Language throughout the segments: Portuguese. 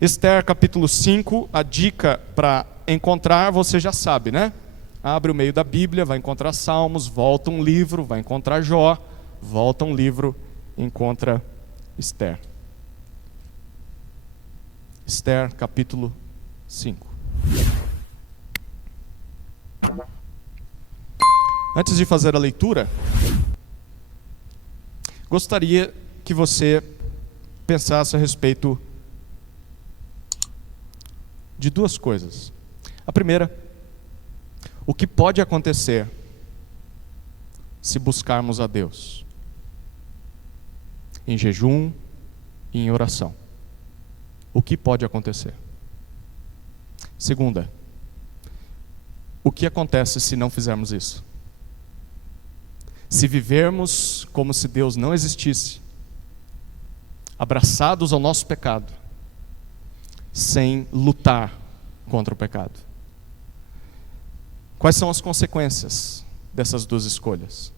Esther capítulo 5, a dica para encontrar você já sabe, né? Abre o meio da Bíblia, vai encontrar Salmos, volta um livro, vai encontrar Jó, volta um livro, encontra Esther. Esther capítulo 5. Antes de fazer a leitura, gostaria que você pensasse a respeito de duas coisas. A primeira, o que pode acontecer se buscarmos a Deus em jejum e em oração? O que pode acontecer? Segunda, o que acontece se não fizermos isso? Se vivermos como se Deus não existisse, abraçados ao nosso pecado, sem lutar contra o pecado. Quais são as consequências dessas duas escolhas?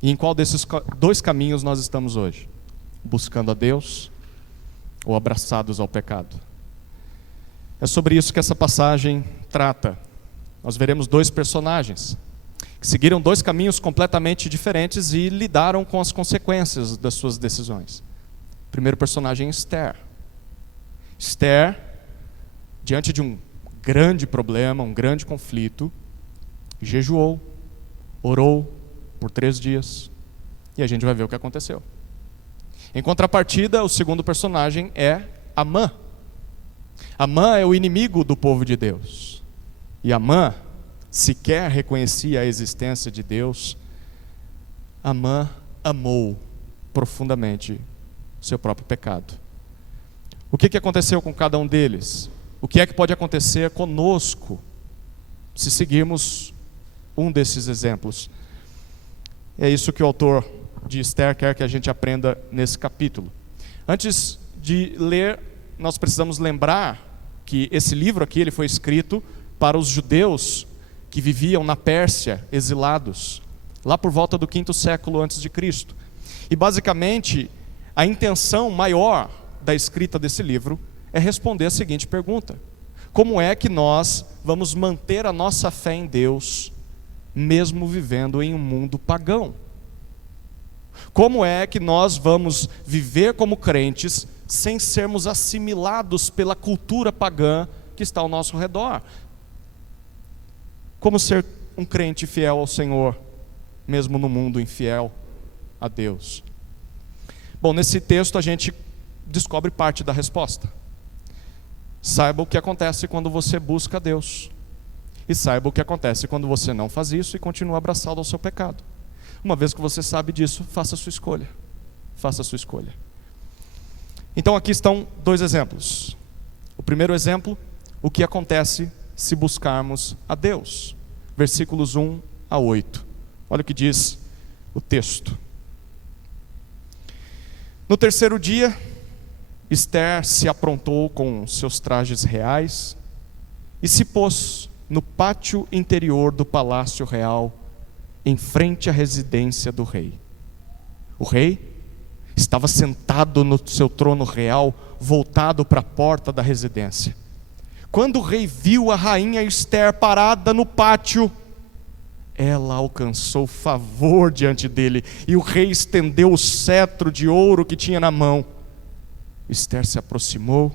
E em qual desses dois caminhos nós estamos hoje? Buscando a Deus ou abraçados ao pecado? É sobre isso que essa passagem trata. Nós veremos dois personagens que seguiram dois caminhos completamente diferentes e lidaram com as consequências das suas decisões. O primeiro personagem é Esther. Esther, diante de um grande problema, um grande conflito, jejuou, orou por 3 dias, e a gente vai ver o que aconteceu. Em contrapartida, o segundo personagem é Amã. Amã é o inimigo do povo de Deus, e Amã sequer reconhecia a existência de Deus. Amã amou profundamente o seu próprio pecado. O que aconteceu com cada um deles? O que é que pode acontecer conosco se seguirmos um desses exemplos? É isso que o autor de Esther quer que a gente aprenda nesse capítulo. Antes de ler, nós precisamos lembrar que esse livro aqui ele foi escrito para os judeus que viviam na Pérsia, exilados, lá por volta do 5º século antes de Cristo. E basicamente, a intenção maior da escrita desse livro é responder a seguinte pergunta: como é que nós vamos manter a nossa fé em Deus, mesmo vivendo em um mundo pagão? Como é que nós vamos viver como crentes, sem sermos assimilados pela cultura pagã que está ao nosso redor? Como ser um crente fiel ao Senhor, mesmo no mundo infiel a Deus? Bom, nesse texto a gente descobre parte da resposta. Saiba o que acontece quando você busca a Deus, e saiba o que acontece quando você não faz isso e continua abraçado ao seu pecado. Uma vez que você sabe disso, faça a sua escolha. Faça a sua escolha. Então aqui estão 2 exemplos. O primeiro exemplo, o que acontece se buscarmos a Deus. Versículos 1 a 8. Olha o que diz o texto. No 3º dia, Esther se aprontou com seus trajes reais e se pôs no pátio interior do palácio real, em frente à residência do rei. O rei estava sentado no seu trono real, voltado para a porta da residência. Quando o rei viu a rainha Esther parada no pátio, ela alcançou favor diante dele, e o rei estendeu o cetro de ouro que tinha na mão. Esther se aproximou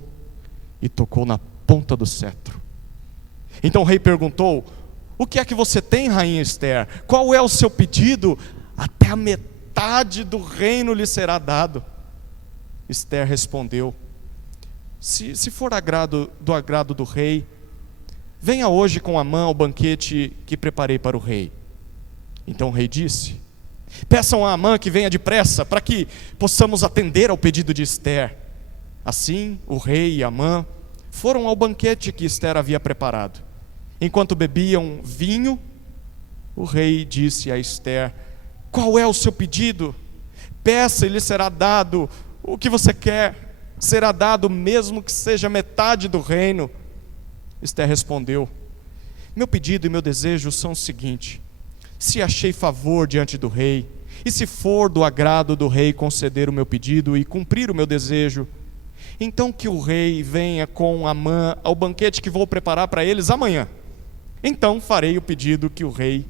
e tocou na ponta do cetro. Então o rei perguntou: o que é que você tem, rainha Esther? Qual é o seu pedido? Até a metade do reino lhe será dado. Esther respondeu: se for do agrado do rei, venha hoje com Amã ao banquete que preparei para o rei. Então o rei disse: peçam a Amã que venha depressa, para que possamos atender ao pedido de Esther. Assim o rei e Amã foram ao banquete que Esther havia preparado. Enquanto bebiam vinho, o rei disse a Esther: qual é o seu pedido? Peça e lhe será dado. O que você quer será dado, mesmo que seja metade do reino. Esther respondeu: meu pedido e meu desejo são o seguinte: se achei favor diante do rei, e se for do agrado do rei conceder o meu pedido e cumprir o meu desejo, Então que o rei venha com Amã ao banquete que vou preparar para eles amanhã. Então farei o pedido que o rei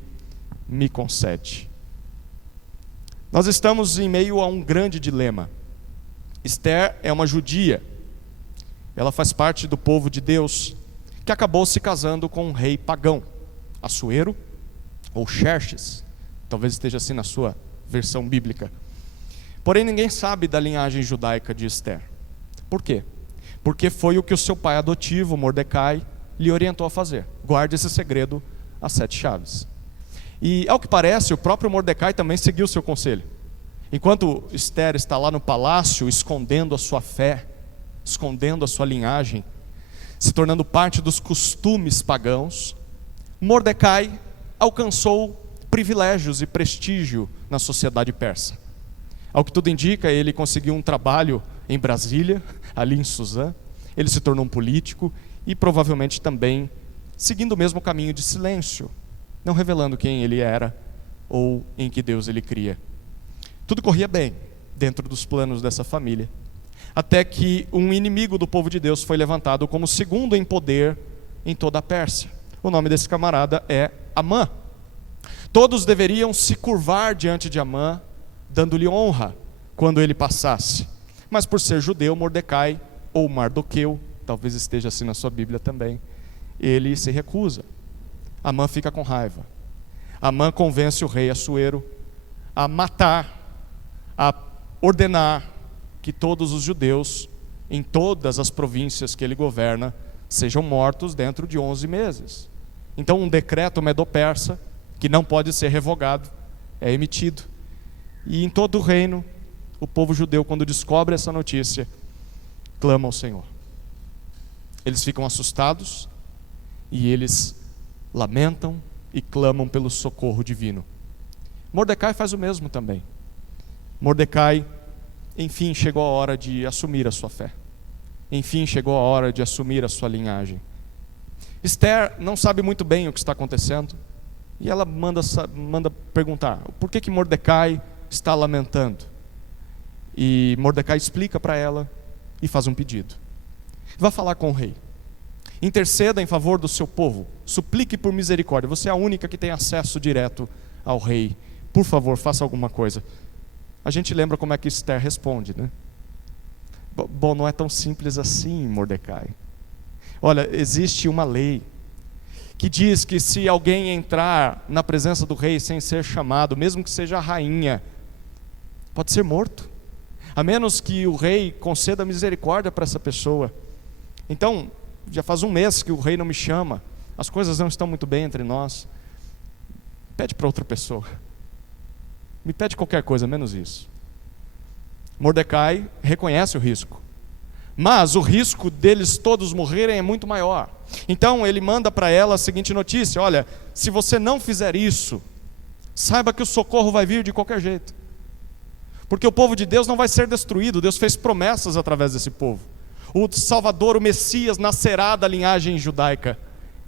me concede. Nós estamos em meio a um grande dilema. Esther é uma judia. Ela faz parte do povo de Deus, que acabou se casando com um rei pagão, Assuero ou Xerxes. Talvez esteja assim na sua versão bíblica. Porém, ninguém sabe da linhagem judaica de Esther. Por quê? Porque foi o que o seu pai adotivo, Mordecai, lhe orientou a fazer. Guarde esse segredo às 7 chaves. E, ao que parece, o próprio Mordecai também seguiu o seu conselho. Enquanto Esther está lá no palácio, escondendo a sua fé, escondendo a sua linhagem, se tornando parte dos costumes pagãos, Mordecai alcançou privilégios e prestígio na sociedade persa. Ao que tudo indica, ele conseguiu um trabalho em Brasília, ali em Suzã. Ele se tornou um político e provavelmente também seguindo o mesmo caminho de silêncio, não revelando quem ele era ou em que Deus ele cria. Tudo corria bem dentro dos planos dessa família, até que um inimigo do povo de Deus foi levantado como segundo em poder em toda a Pérsia. O nome desse camarada é Amã. Todos deveriam se curvar diante de Amã, dando-lhe honra quando ele passasse. Mas por ser judeu, Mordecai, ou Mardoqueu, talvez esteja assim na sua Bíblia também, ele se recusa. Amã fica com raiva. Amã convence o rei Assuero a matar, a ordenar que todos os judeus, em todas as províncias que ele governa, sejam mortos dentro de 11 meses. Então um decreto medo-persa, que não pode ser revogado, é emitido. E em todo o reino, o povo judeu, quando descobre essa notícia, clama ao Senhor. Eles ficam assustados e eles lamentam e clamam pelo socorro divino. Mordecai faz o mesmo também. Mordecai, enfim, chegou a hora de assumir a sua fé. Enfim, chegou a hora de assumir a sua linhagem. Esther não sabe muito bem o que está acontecendo e ela manda perguntar: por que Mordecai está lamentando? E Mordecai explica para ela e faz um pedido. Vá falar com o rei. Interceda em favor do seu povo. Suplique por misericórdia. Você é a única que tem acesso direto ao rei. Por favor, faça alguma coisa. A gente lembra como é que Esther responde, né? Bom, não é tão simples assim, Mordecai. Olha, existe uma lei que diz que se alguém entrar na presença do rei sem ser chamado, mesmo que seja a rainha, pode ser morto, a menos que o rei conceda misericórdia para essa pessoa. Então, já faz um mês que o rei não me chama, as coisas não estão muito bem entre nós. Pede para outra pessoa. Me pede qualquer coisa, menos isso. Mordecai reconhece o risco, mas o risco deles todos morrerem é muito maior. Então ele manda para ela a seguinte notícia: olha, se você não fizer isso, saiba que o socorro vai vir de qualquer jeito, porque o povo de Deus não vai ser destruído. Deus fez promessas através desse povo. O Salvador, o Messias, nascerá da linhagem judaica.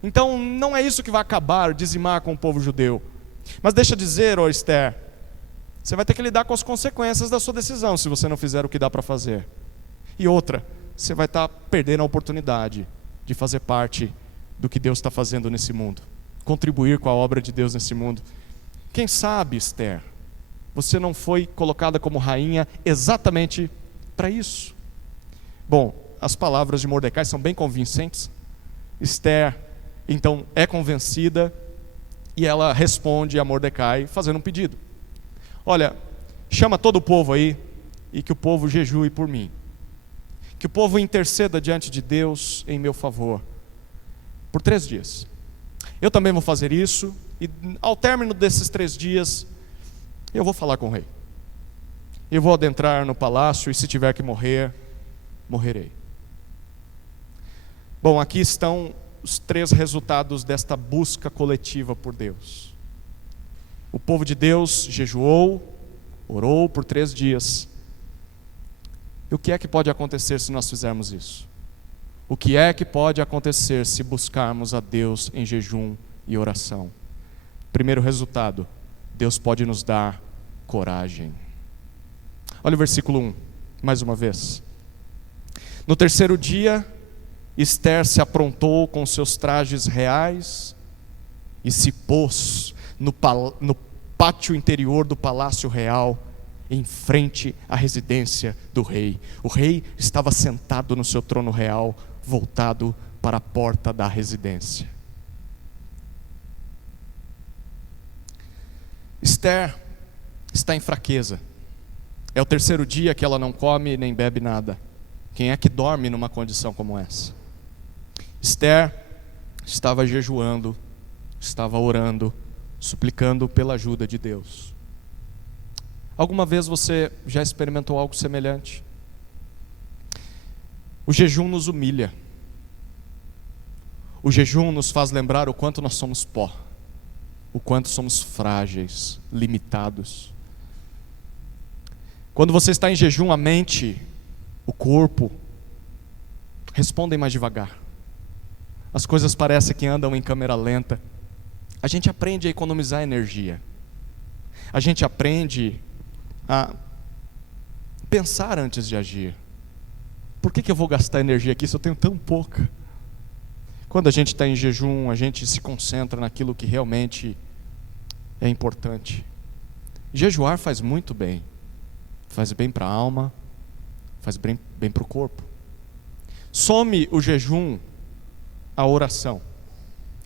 Então não é isso que vai acabar, dizimar com o povo judeu. Mas deixa eu dizer, ó Esther, você vai ter que lidar com as consequências da sua decisão se você não fizer o que dá para fazer. E outra, você vai estar perdendo a oportunidade de fazer parte do que Deus está fazendo nesse mundo, contribuir com a obra de Deus nesse mundo. Quem sabe, Esther, você não foi colocada como rainha exatamente para isso. Bom, as palavras de Mordecai são bem convincentes. Esther, então, é convencida e ela responde a Mordecai fazendo um pedido: olha, chama todo o povo aí e que o povo jejue por mim, que o povo interceda diante de Deus em meu favor por 3 dias. Eu também vou fazer isso, e ao término desses 3 dias eu vou falar com o rei. Eu vou adentrar no palácio e se tiver que morrer, morrerei. Bom, aqui estão os 3 resultados desta busca coletiva por Deus. O povo de Deus jejuou, orou por 3 dias. E o que é que pode acontecer se nós fizermos isso? O que é que pode acontecer se buscarmos a Deus em jejum e oração? Primeiro resultado: Deus pode nos dar coragem. Olha o versículo 1, mais uma vez. No terceiro dia, Esther se aprontou com seus trajes reais e se pôs no pátio interior do palácio real, em frente à residência do rei. O rei estava sentado no seu trono real, voltado para a porta da residência. Esther está em fraqueza. É o terceiro dia que ela não come nem bebe nada. Quem é que dorme numa condição como essa? Esther estava jejuando, estava orando, suplicando pela ajuda de Deus. Alguma vez você já experimentou algo semelhante? O jejum nos humilha. O jejum nos faz lembrar o quanto nós somos pó, o quanto somos frágeis, limitados. Quando você está em jejum, a mente, o corpo, respondem mais devagar. As coisas parecem que andam em câmera lenta. A gente aprende a economizar energia. A gente aprende a pensar antes de agir. Por que eu vou gastar energia aqui se eu tenho tão pouca? Quando a gente está em jejum, a gente se concentra naquilo que realmente é importante. Jejuar faz muito bem. Faz bem para a alma, faz bem para o corpo. Some o jejum a oração.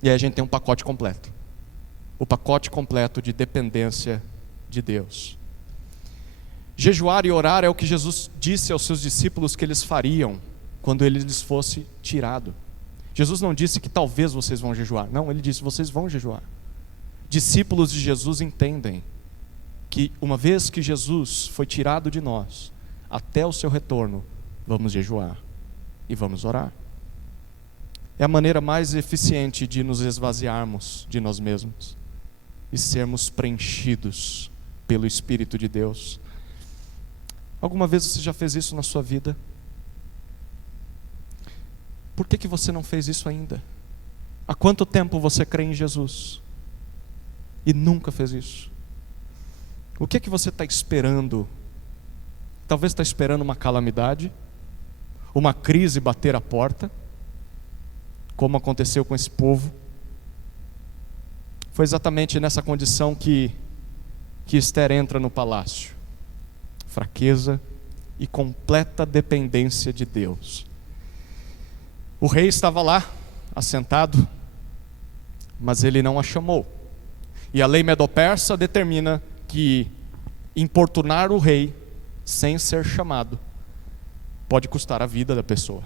E aí a gente tem um pacote completo. O pacote completo de dependência de Deus. Jejuar e orar é o que Jesus disse aos seus discípulos que eles fariam quando ele lhes fosse tirado. Jesus não disse que talvez vocês vão jejuar. Não, ele disse, vocês vão jejuar. Discípulos de Jesus entendem que uma vez que Jesus foi tirado de nós, até o seu retorno, vamos jejuar e vamos orar. É a maneira mais eficiente de nos esvaziarmos de nós mesmos e sermos preenchidos pelo Espírito de Deus. Alguma vez você já fez isso na sua vida? Por que você não fez isso ainda? Há quanto tempo você crê em Jesus e nunca fez isso? O que você está esperando? Talvez está esperando uma calamidade, uma crise bater a porta, como aconteceu com esse povo. Foi exatamente nessa condição que Esther entra no palácio. Fraqueza e completa dependência de Deus. O rei estava lá, assentado, mas ele não a chamou. E a lei medo-persa determina que importunar o rei sem ser chamado pode custar a vida da pessoa.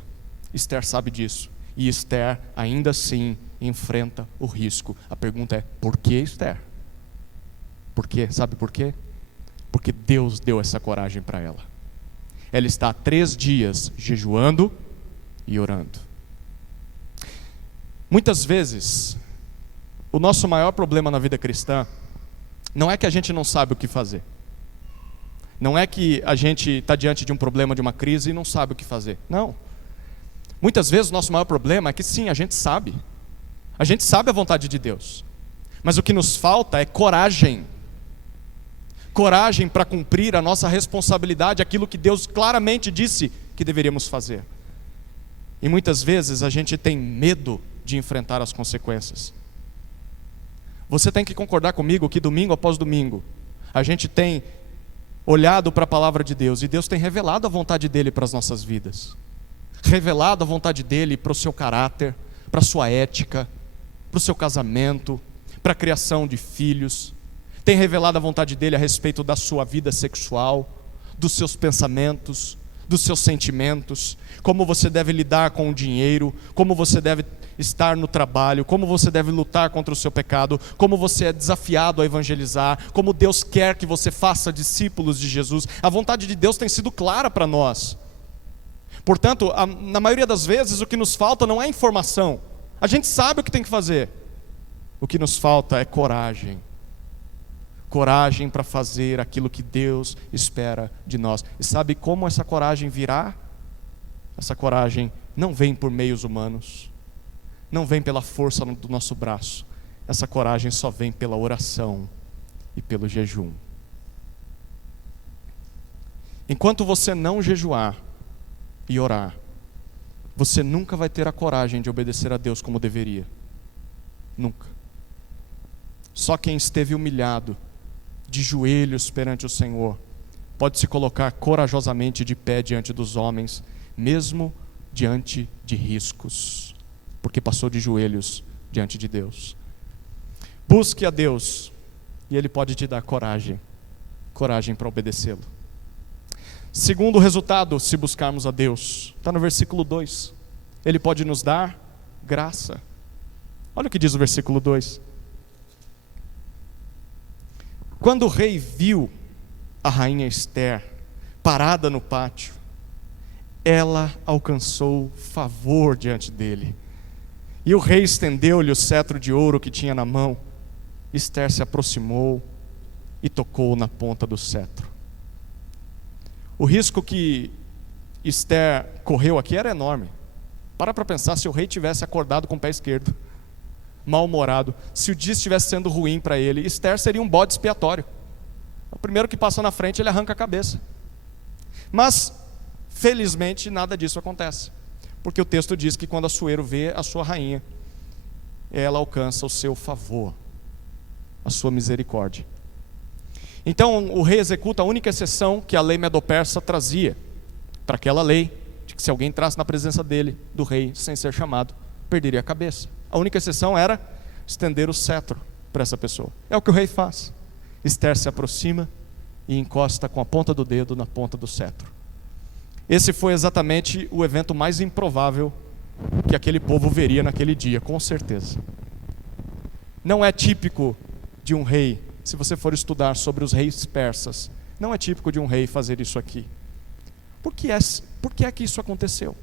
Esther sabe disso. E Esther ainda assim enfrenta o risco. A pergunta é, por que Esther? Por quê? Sabe por quê? Porque Deus deu essa coragem para ela. Ela está há 3 dias jejuando e orando. Muitas vezes, o nosso maior problema na vida cristã não é que a gente não sabe o que fazer. Não é que a gente está diante de um problema, de uma crise e não sabe o que fazer. Não. Muitas vezes o nosso maior problema é que sim, a gente sabe. A gente sabe a vontade de Deus. Mas o que nos falta é coragem. Coragem para cumprir a nossa responsabilidade, aquilo que Deus claramente disse que deveríamos fazer. E muitas vezes a gente tem medo de enfrentar as consequências. Você tem que concordar comigo que domingo após domingo a gente tem olhado para a palavra de Deus e Deus tem revelado a vontade dele para as nossas vidas, revelado a vontade dele para o seu caráter, para a sua ética, para o seu casamento, para a criação de filhos, tem revelado a vontade dele a respeito da sua vida sexual, dos seus pensamentos, dos seus sentimentos, como você deve lidar com o dinheiro, como você deve estar no trabalho, como você deve lutar contra o seu pecado, como você é desafiado a evangelizar, como Deus quer que você faça discípulos de Jesus. A vontade de Deus tem sido clara para nós. Portanto, na maioria das vezes o que nos falta não é informação. A gente sabe o que tem que fazer. O que nos falta é coragem. Coragem para fazer aquilo que Deus espera de nós. E sabe como essa coragem virá? Essa coragem não vem por meios humanos, não vem pela força do nosso braço. Essa coragem só vem pela oração e pelo jejum. Enquanto você não jejuar e orar, você nunca vai ter a coragem de obedecer a Deus como deveria. Nunca. Só quem esteve humilhado, de joelhos perante o Senhor, pode se colocar corajosamente de pé diante dos homens, mesmo diante de riscos, porque passou de joelhos diante de Deus. Busque a Deus, e Ele pode te dar coragem para obedecê-lo. Segundo resultado, se buscarmos a Deus, está no versículo 2. Ele pode nos dar graça. Olha o que diz o versículo 2. Quando o rei viu a rainha Ester parada no pátio, ela alcançou favor diante dele. E o rei estendeu-lhe o cetro de ouro que tinha na mão. Ester se aproximou e tocou na ponta do cetro. O risco que Ester correu aqui era enorme. Para pensar, se o rei tivesse acordado com o pé esquerdo, mal-humorado, se o dia estivesse sendo ruim para ele, Ester seria um bode expiatório. O primeiro que passa na frente, ele arranca a cabeça. Mas, felizmente, nada disso acontece. Porque o texto diz que quando Assuero vê a sua rainha, ela alcança o seu favor, a sua misericórdia. Então o rei executa a única exceção que a lei medo-persa trazia, para aquela lei, de que se alguém entrasse na presença dele, do rei, sem ser chamado, perderia a cabeça. A única exceção era estender o cetro para essa pessoa. É o que o rei faz. Ester se aproxima e encosta com a ponta do dedo na ponta do cetro. Esse foi exatamente o evento mais improvável que aquele povo veria naquele dia, com certeza. Não é típico de um rei, se você for estudar sobre os reis persas, não é típico de um rei fazer isso aqui. Por que é que isso aconteceu?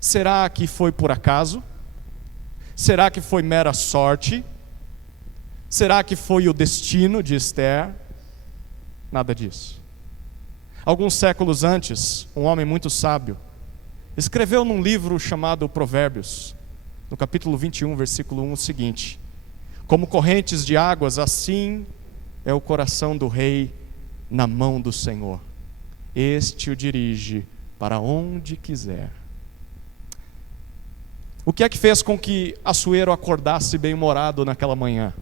Será que foi por acaso? Será que foi mera sorte? Será que foi o destino de Ester? Nada disso. Alguns séculos antes, um homem muito sábio escreveu num livro chamado Provérbios, no capítulo 21, versículo 1, o seguinte: como correntes de águas, assim é o coração do rei na mão do Senhor. Este o dirige para onde quiser. O que é que fez com que Assuero acordasse bem-humorado naquela manhã?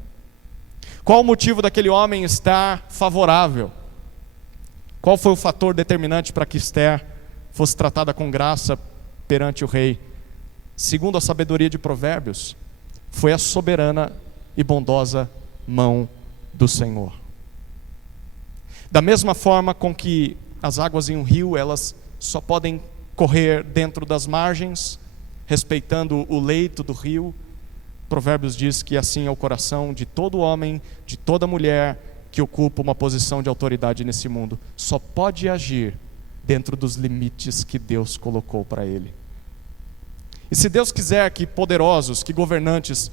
Qual o motivo daquele homem estar favorável? Qual foi o fator determinante para que Ester fosse tratada com graça perante o rei? Segundo a sabedoria de Provérbios, foi a soberana e bondosa mão do Senhor. Da mesma forma com que as águas em um rio, elas só podem correr dentro das margens, respeitando o leito do rio, Provérbios diz que assim é o coração de todo homem, de toda mulher que ocupa uma posição de autoridade nesse mundo. Só pode agir dentro dos limites que Deus colocou para ele. E se Deus quiser que poderosos, que governantes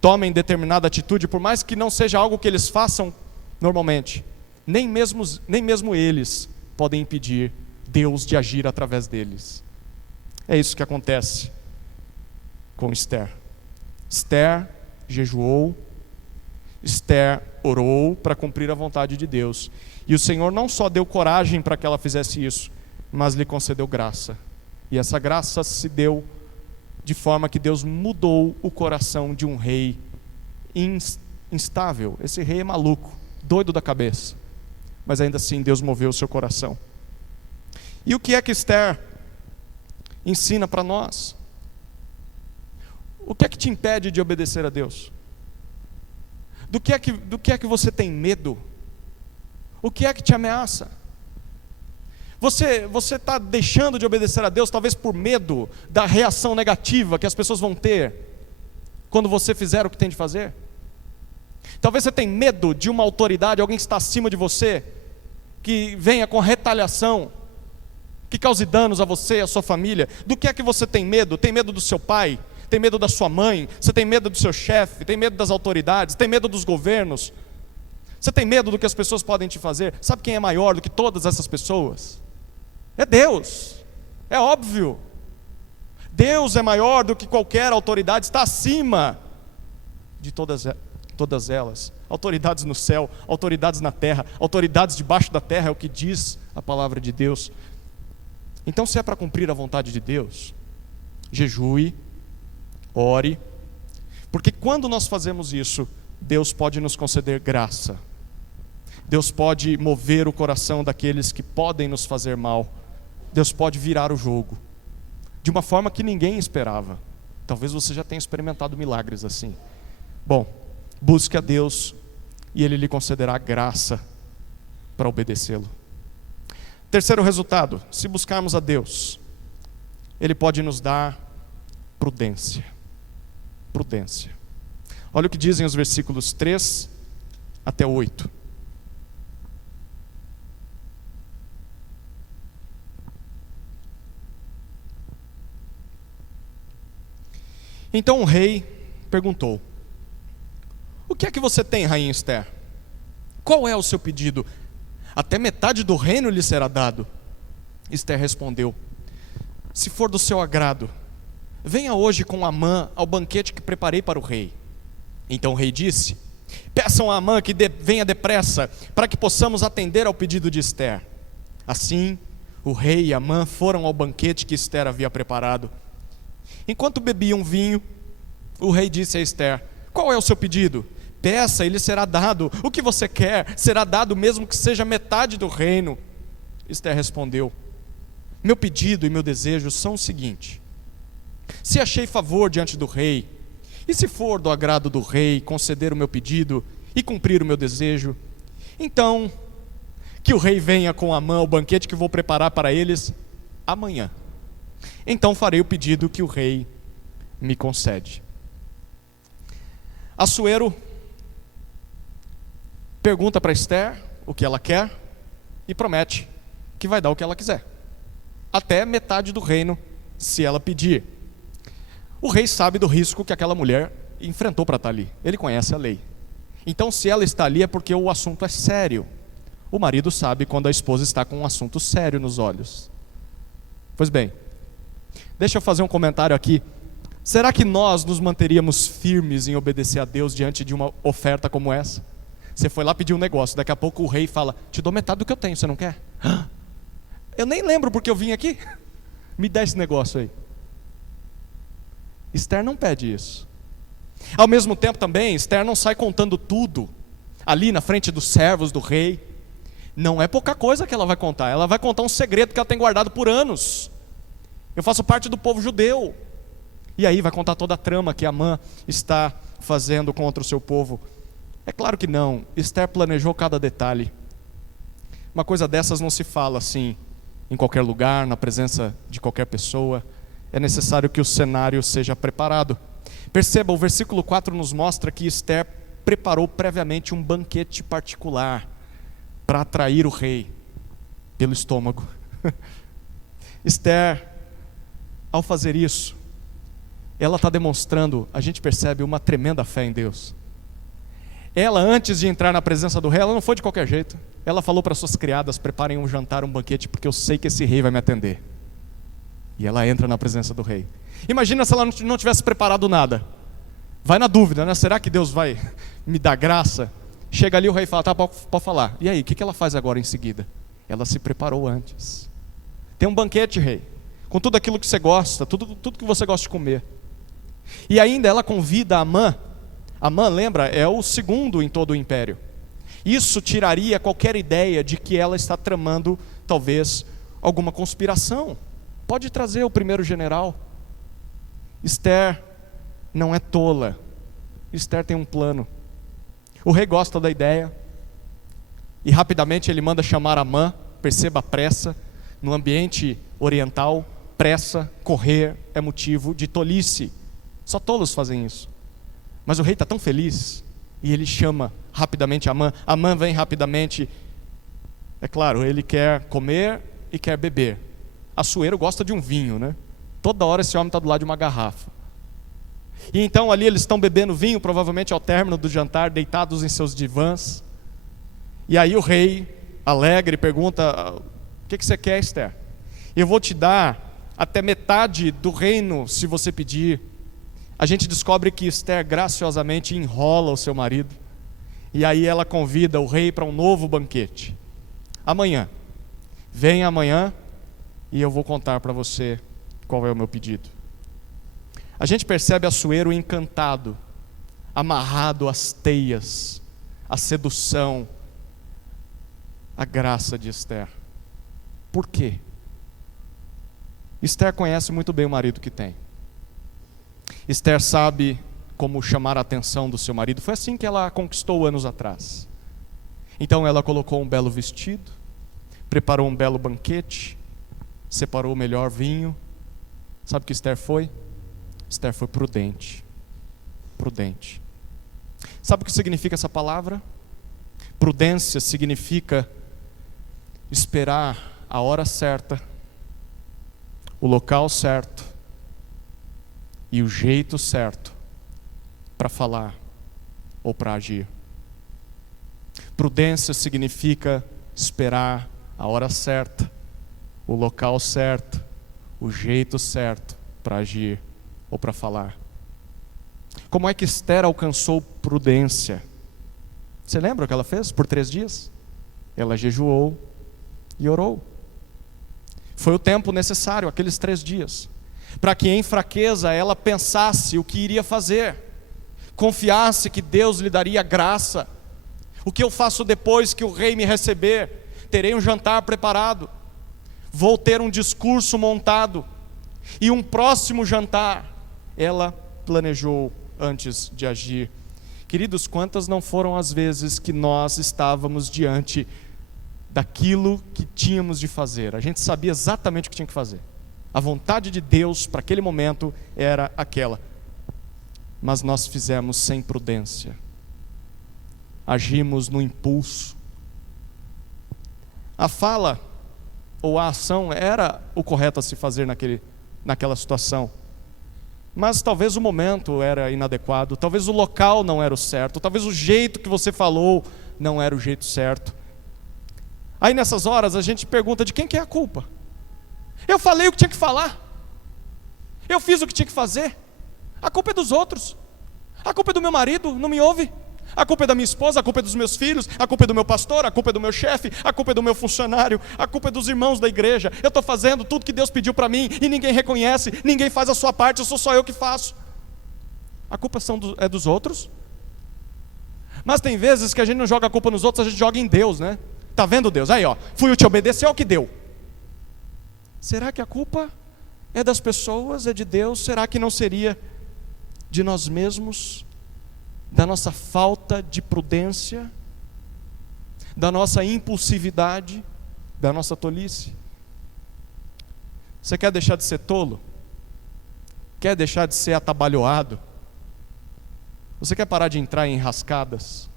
tomem determinada atitude, por mais que não seja algo que eles façam normalmente, nem mesmo eles podem impedir Deus de agir através deles. É isso que acontece com Ester. Ester jejuou, Ester orou para cumprir a vontade de Deus. E o Senhor não só deu coragem para que ela fizesse isso, mas lhe concedeu graça. E essa graça se deu de forma que Deus mudou o coração de um rei instável. Esse rei é maluco, doido da cabeça. Mas ainda assim Deus moveu o seu coração. E o que é que Ester ensina para nós? O que é que te impede de obedecer a Deus? Do que é que você tem medo? O que é que te ameaça? Você está deixando de obedecer a Deus talvez por medo da reação negativa que as pessoas vão ter quando você fizer o que tem de fazer? Talvez você tenha medo de uma autoridade, alguém que está acima de você, que venha com retaliação, que cause danos a você e a sua família. Do que é que você tem medo? Tem medo do seu pai? Tem medo da sua mãe? Você tem medo do seu chefe? Tem medo das autoridades? Tem medo dos governos? Você tem medo do que as pessoas podem te fazer? Sabe quem é maior do que todas essas pessoas? É Deus. É óbvio. Deus é maior do que qualquer autoridade, está acima de todas elas. Autoridades no céu, autoridades na terra, autoridades debaixo da terra, é o que diz a palavra de Deus. Então, se é para cumprir a vontade de Deus, jejue, ore, porque quando nós fazemos isso, Deus pode nos conceder graça. Deus pode mover o coração daqueles que podem nos fazer mal. Deus pode virar o jogo de uma forma que ninguém esperava. Talvez você já tenha experimentado milagres assim. Bom, busque a Deus e Ele lhe concederá graça para obedecê-lo. Terceiro resultado: se buscarmos a Deus, Ele pode nos dar prudência. Prudência. Olha o que dizem os versículos 3 até 8. Então o rei perguntou: o que é que você tem, rainha Ester? Qual é o seu pedido? Até metade do reino lhe será dado. Ester respondeu: se for do seu agrado, venha hoje com Amã ao banquete que preparei para o rei. Então o rei disse: peçam a Amã que venha depressa, para que possamos atender ao pedido de Ester. Assim, o rei e Amã foram ao banquete que Ester havia preparado. Enquanto bebiam vinho, o rei disse a Ester: qual é o seu pedido? Peça e lhe será dado. O que você quer será dado, mesmo que seja metade do reino. Ester respondeu: meu pedido e meu desejo são o seguinte: se achei favor diante do rei, e se for do agrado do rei conceder o meu pedido e cumprir o meu desejo, então que o rei venha com Amã ao banquete que vou preparar para eles amanhã. Então farei o pedido que o rei me concede. Assuero pergunta para Ester o que ela quer e promete que vai dar o que ela quiser, até metade do reino, se ela pedir. O rei sabe do risco que aquela mulher enfrentou para estar ali. Ele conhece a lei. Então, se ela está ali é porque o assunto é sério. O marido sabe quando a esposa está com um assunto sério nos olhos. Pois bem, deixa eu fazer um comentário aqui. Será que nós nos manteríamos firmes em obedecer a Deus diante de uma oferta como essa? Você foi lá pedir um negócio, daqui a pouco o rei fala: te dou metade do que eu tenho, você não quer? Eu nem lembro porque eu vim aqui. Me dá esse negócio aí. Ester não pede isso. Ao mesmo tempo também, Ester não sai contando tudo ali na frente dos servos do rei. Não é pouca coisa que ela vai contar. Ela vai contar um segredo que ela tem guardado por anos. Eu faço parte do povo judeu. E aí vai contar toda a trama que Amã está fazendo contra o seu povo. É claro que não. Ester planejou cada detalhe. Uma coisa dessas não se fala assim em qualquer lugar, na presença de qualquer pessoa. É necessário que o cenário seja preparado. Perceba, o versículo 4 nos mostra que Ester preparou previamente um banquete particular para atrair o rei pelo estômago. Ester, ao fazer isso, ela está demonstrando, a gente percebe, uma tremenda fé em Deus. Ela, antes de entrar na presença do rei, ela não foi de qualquer jeito. Ela falou para suas criadas: preparem um jantar, um banquete, porque eu sei que esse rei vai me atender. E ela entra na presença do rei. Imagina se ela não tivesse preparado nada. Vai na dúvida, né? Será que Deus vai me dar graça? Chega ali, o rei fala: tá, pode falar. E aí, o que ela faz agora em seguida? Ela se preparou antes. Tem um banquete, rei, com tudo aquilo que você gosta, tudo que você gosta de comer. E ainda ela convida Amã. Amã, lembra, é o segundo em todo o império. Isso tiraria qualquer ideia de que ela está tramando, talvez, alguma conspiração. Pode trazer o primeiro general. Ester não é tola. Ester tem um plano. O rei gosta da ideia. E rapidamente ele manda chamar Amã. Perceba a pressa. No ambiente oriental, pressa, correr é motivo de tolice. Só tolos fazem isso. Mas o rei está tão feliz, e ele chama rapidamente Amã. Amã vem rapidamente. É claro, ele quer comer e quer beber. Assuero gosta de um vinho, né? Toda hora esse homem está do lado de uma garrafa. E então ali eles estão bebendo vinho, provavelmente ao término do jantar, deitados em seus divãs. E aí o rei, alegre, pergunta: o que você quer, Ester? Eu vou te dar até metade do reino se você pedir. A gente descobre que Ester graciosamente enrola o seu marido. E aí ela convida o rei para um novo banquete. Amanhã. Venha amanhã E eu vou contar para você qual é o meu pedido. A gente percebe Assuero encantado, amarrado às teias, à sedução, à graça de Esther. Por quê? Esther conhece muito bem o marido que tem. Esther sabe como chamar a atenção do seu marido. Foi assim que ela conquistou anos atrás. Então ela colocou um belo vestido, preparou um belo banquete, separou o melhor vinho. Sabe o que Esther foi? Esther foi prudente. Prudente. Sabe o que significa essa palavra? Prudência significa esperar a hora certa, o local certo e o jeito certo para falar ou para agir. Prudência significa esperar a hora certa, o local certo, o jeito certo para agir ou para falar. Como é que Esther alcançou prudência? Você lembra o que ela fez por 3 dias? Ela jejuou e orou. Foi o tempo necessário, aqueles 3 dias, para que em fraqueza ela pensasse o que iria fazer, confiasse que Deus lhe daria graça. O que eu faço depois que o rei me receber? Terei um jantar preparado, vou ter um discurso montado, e um próximo jantar ela planejou antes de agir. Queridos, quantas não foram as vezes que nós estávamos diante daquilo que tínhamos de fazer? A gente sabia exatamente o que tinha que fazer. A vontade de Deus para aquele momento era aquela. Mas nós fizemos sem prudência. Agimos no impulso. A fala ou a ação era o correto a se fazer naquela situação. Mas talvez o momento era inadequado, talvez o local não era o certo, talvez o jeito que você falou não era o jeito certo. Aí nessas horas a gente pergunta: de quem que é a culpa? Eu falei o que tinha que falar, eu fiz o que tinha que fazer, a culpa é dos outros, a culpa é do meu marido, não me ouve, a culpa é da minha esposa, a culpa é dos meus filhos, a culpa é do meu pastor, a culpa é do meu chefe, a culpa é do meu funcionário, a culpa é dos irmãos da igreja. Eu estou fazendo tudo que Deus pediu para mim e ninguém reconhece, ninguém faz a sua parte, sou só eu que faço. A culpa é dos outros. Mas tem vezes que a gente não joga a culpa nos outros, a gente joga em Deus, né? Está vendo Deus? Aí ó, fui eu te obedecer, é o que deu. Será que a culpa é das pessoas, é de Deus? Será que não seria de nós mesmos? Da nossa falta de prudência, da nossa impulsividade, da nossa tolice? Você quer deixar de ser tolo? Quer deixar de ser atabalhoado? Você quer parar de entrar em enrascadas?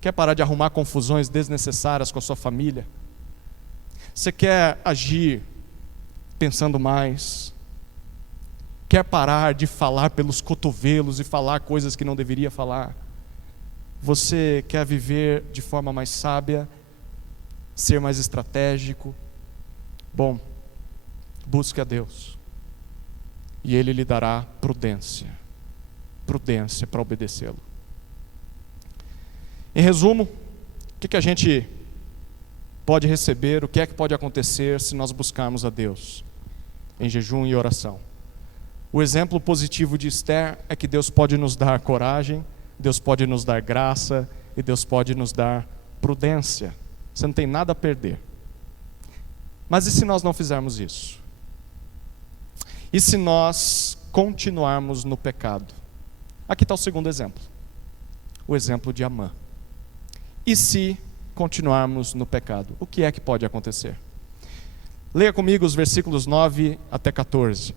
Quer parar de arrumar confusões desnecessárias com a sua família? Você quer agir pensando mais? Quer parar de falar pelos cotovelos e falar coisas que não deveria falar? Você quer viver de forma mais sábia, ser mais estratégico? Bom, busque a Deus e Ele lhe dará prudência para obedecê-lo. Em resumo, o que a gente pode receber, o que é que pode acontecer se nós buscarmos a Deus em jejum e oração? O exemplo positivo de Esther é que Deus pode nos dar coragem, Deus pode nos dar graça e Deus pode nos dar prudência. Você não tem nada a perder. Mas e se nós não fizermos isso? E se nós continuarmos no pecado? Aqui está o segundo exemplo. O exemplo de Amã. E se continuarmos no pecado? O que é que pode acontecer? Leia comigo os versículos 9 até 14.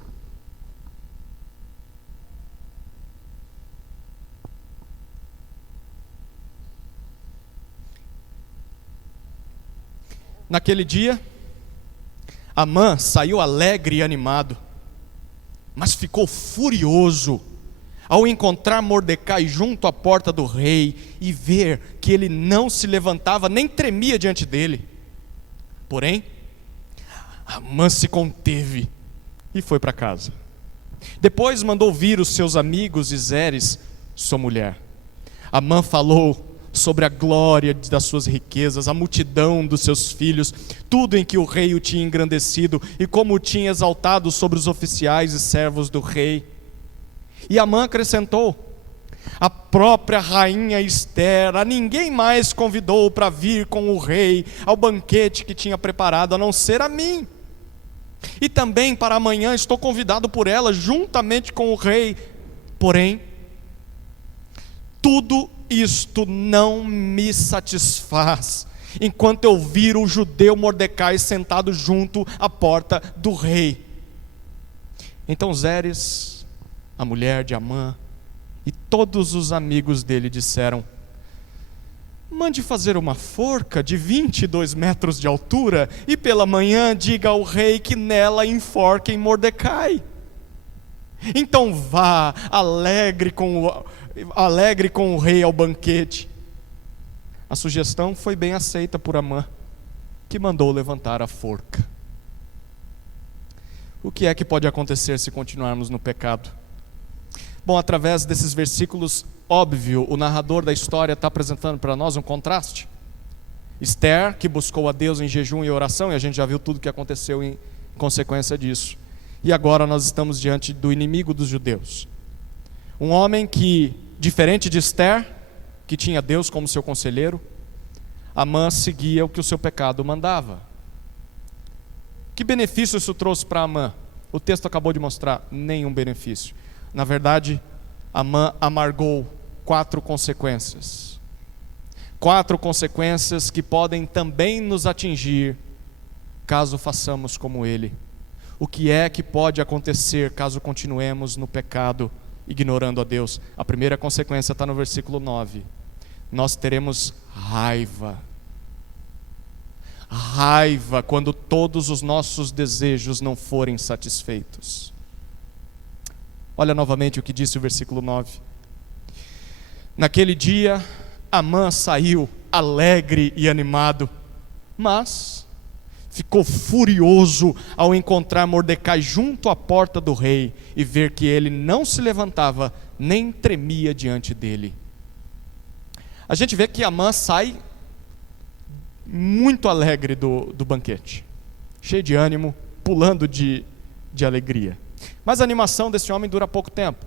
Naquele dia, Amã saiu alegre e animado, mas ficou furioso ao encontrar Mordecai junto à porta do rei e ver que ele não se levantava nem tremia diante dele. Porém, Amã se conteve e foi para casa. Depois mandou vir os seus amigos e Zeres, sua mulher. Amã falou sobre a glória das suas riquezas, a multidão dos seus filhos, tudo em que o rei o tinha engrandecido e como o tinha exaltado sobre os oficiais e servos do rei. E Amã acrescentou: a própria rainha Ester a ninguém mais convidou para vir com o rei ao banquete que tinha preparado, a não ser a mim. E também para amanhã estou convidado por ela, juntamente com o rei. Porém, tudo isto não me satisfaz, enquanto eu vir o judeu Mordecai sentado junto à porta do rei. Então Zeres, a mulher de Amã, e todos os amigos dele disseram: mande fazer uma forca de 22 metros de altura, e pela manhã diga ao rei que nela enforquem Mordecai. Então vá, alegre com o rei ao banquete. A sugestão foi bem aceita por Amã, que mandou levantar a forca. O que é que pode acontecer se continuarmos no pecado? Bom, através desses versículos, óbvio, o narrador da história está apresentando para nós um contraste. Ester, que buscou a Deus em jejum e oração, e a gente já viu tudo o que aconteceu em consequência disso. E agora nós estamos diante do inimigo dos judeus. Um homem que, diferente de Ester, que tinha Deus como seu conselheiro, Amã seguia o que o seu pecado mandava. Que benefício isso trouxe para Amã? O texto acabou de mostrar: nenhum benefício. Na verdade, Amã amargou 4 consequências. 4 consequências que podem também nos atingir, caso façamos como ele. O que é que pode acontecer caso continuemos no pecado, ignorando a Deus? A primeira consequência está no versículo 9. Nós teremos raiva. Raiva quando todos os nossos desejos não forem satisfeitos. Olha novamente o que disse o versículo 9. Naquele dia, Amã saiu alegre e animado, mas ficou furioso ao encontrar Mordecai junto à porta do rei e ver que ele não se levantava nem tremia diante dele. A gente vê que Amã sai muito alegre do banquete, cheio de ânimo, pulando de alegria. Mas a animação desse homem dura pouco tempo.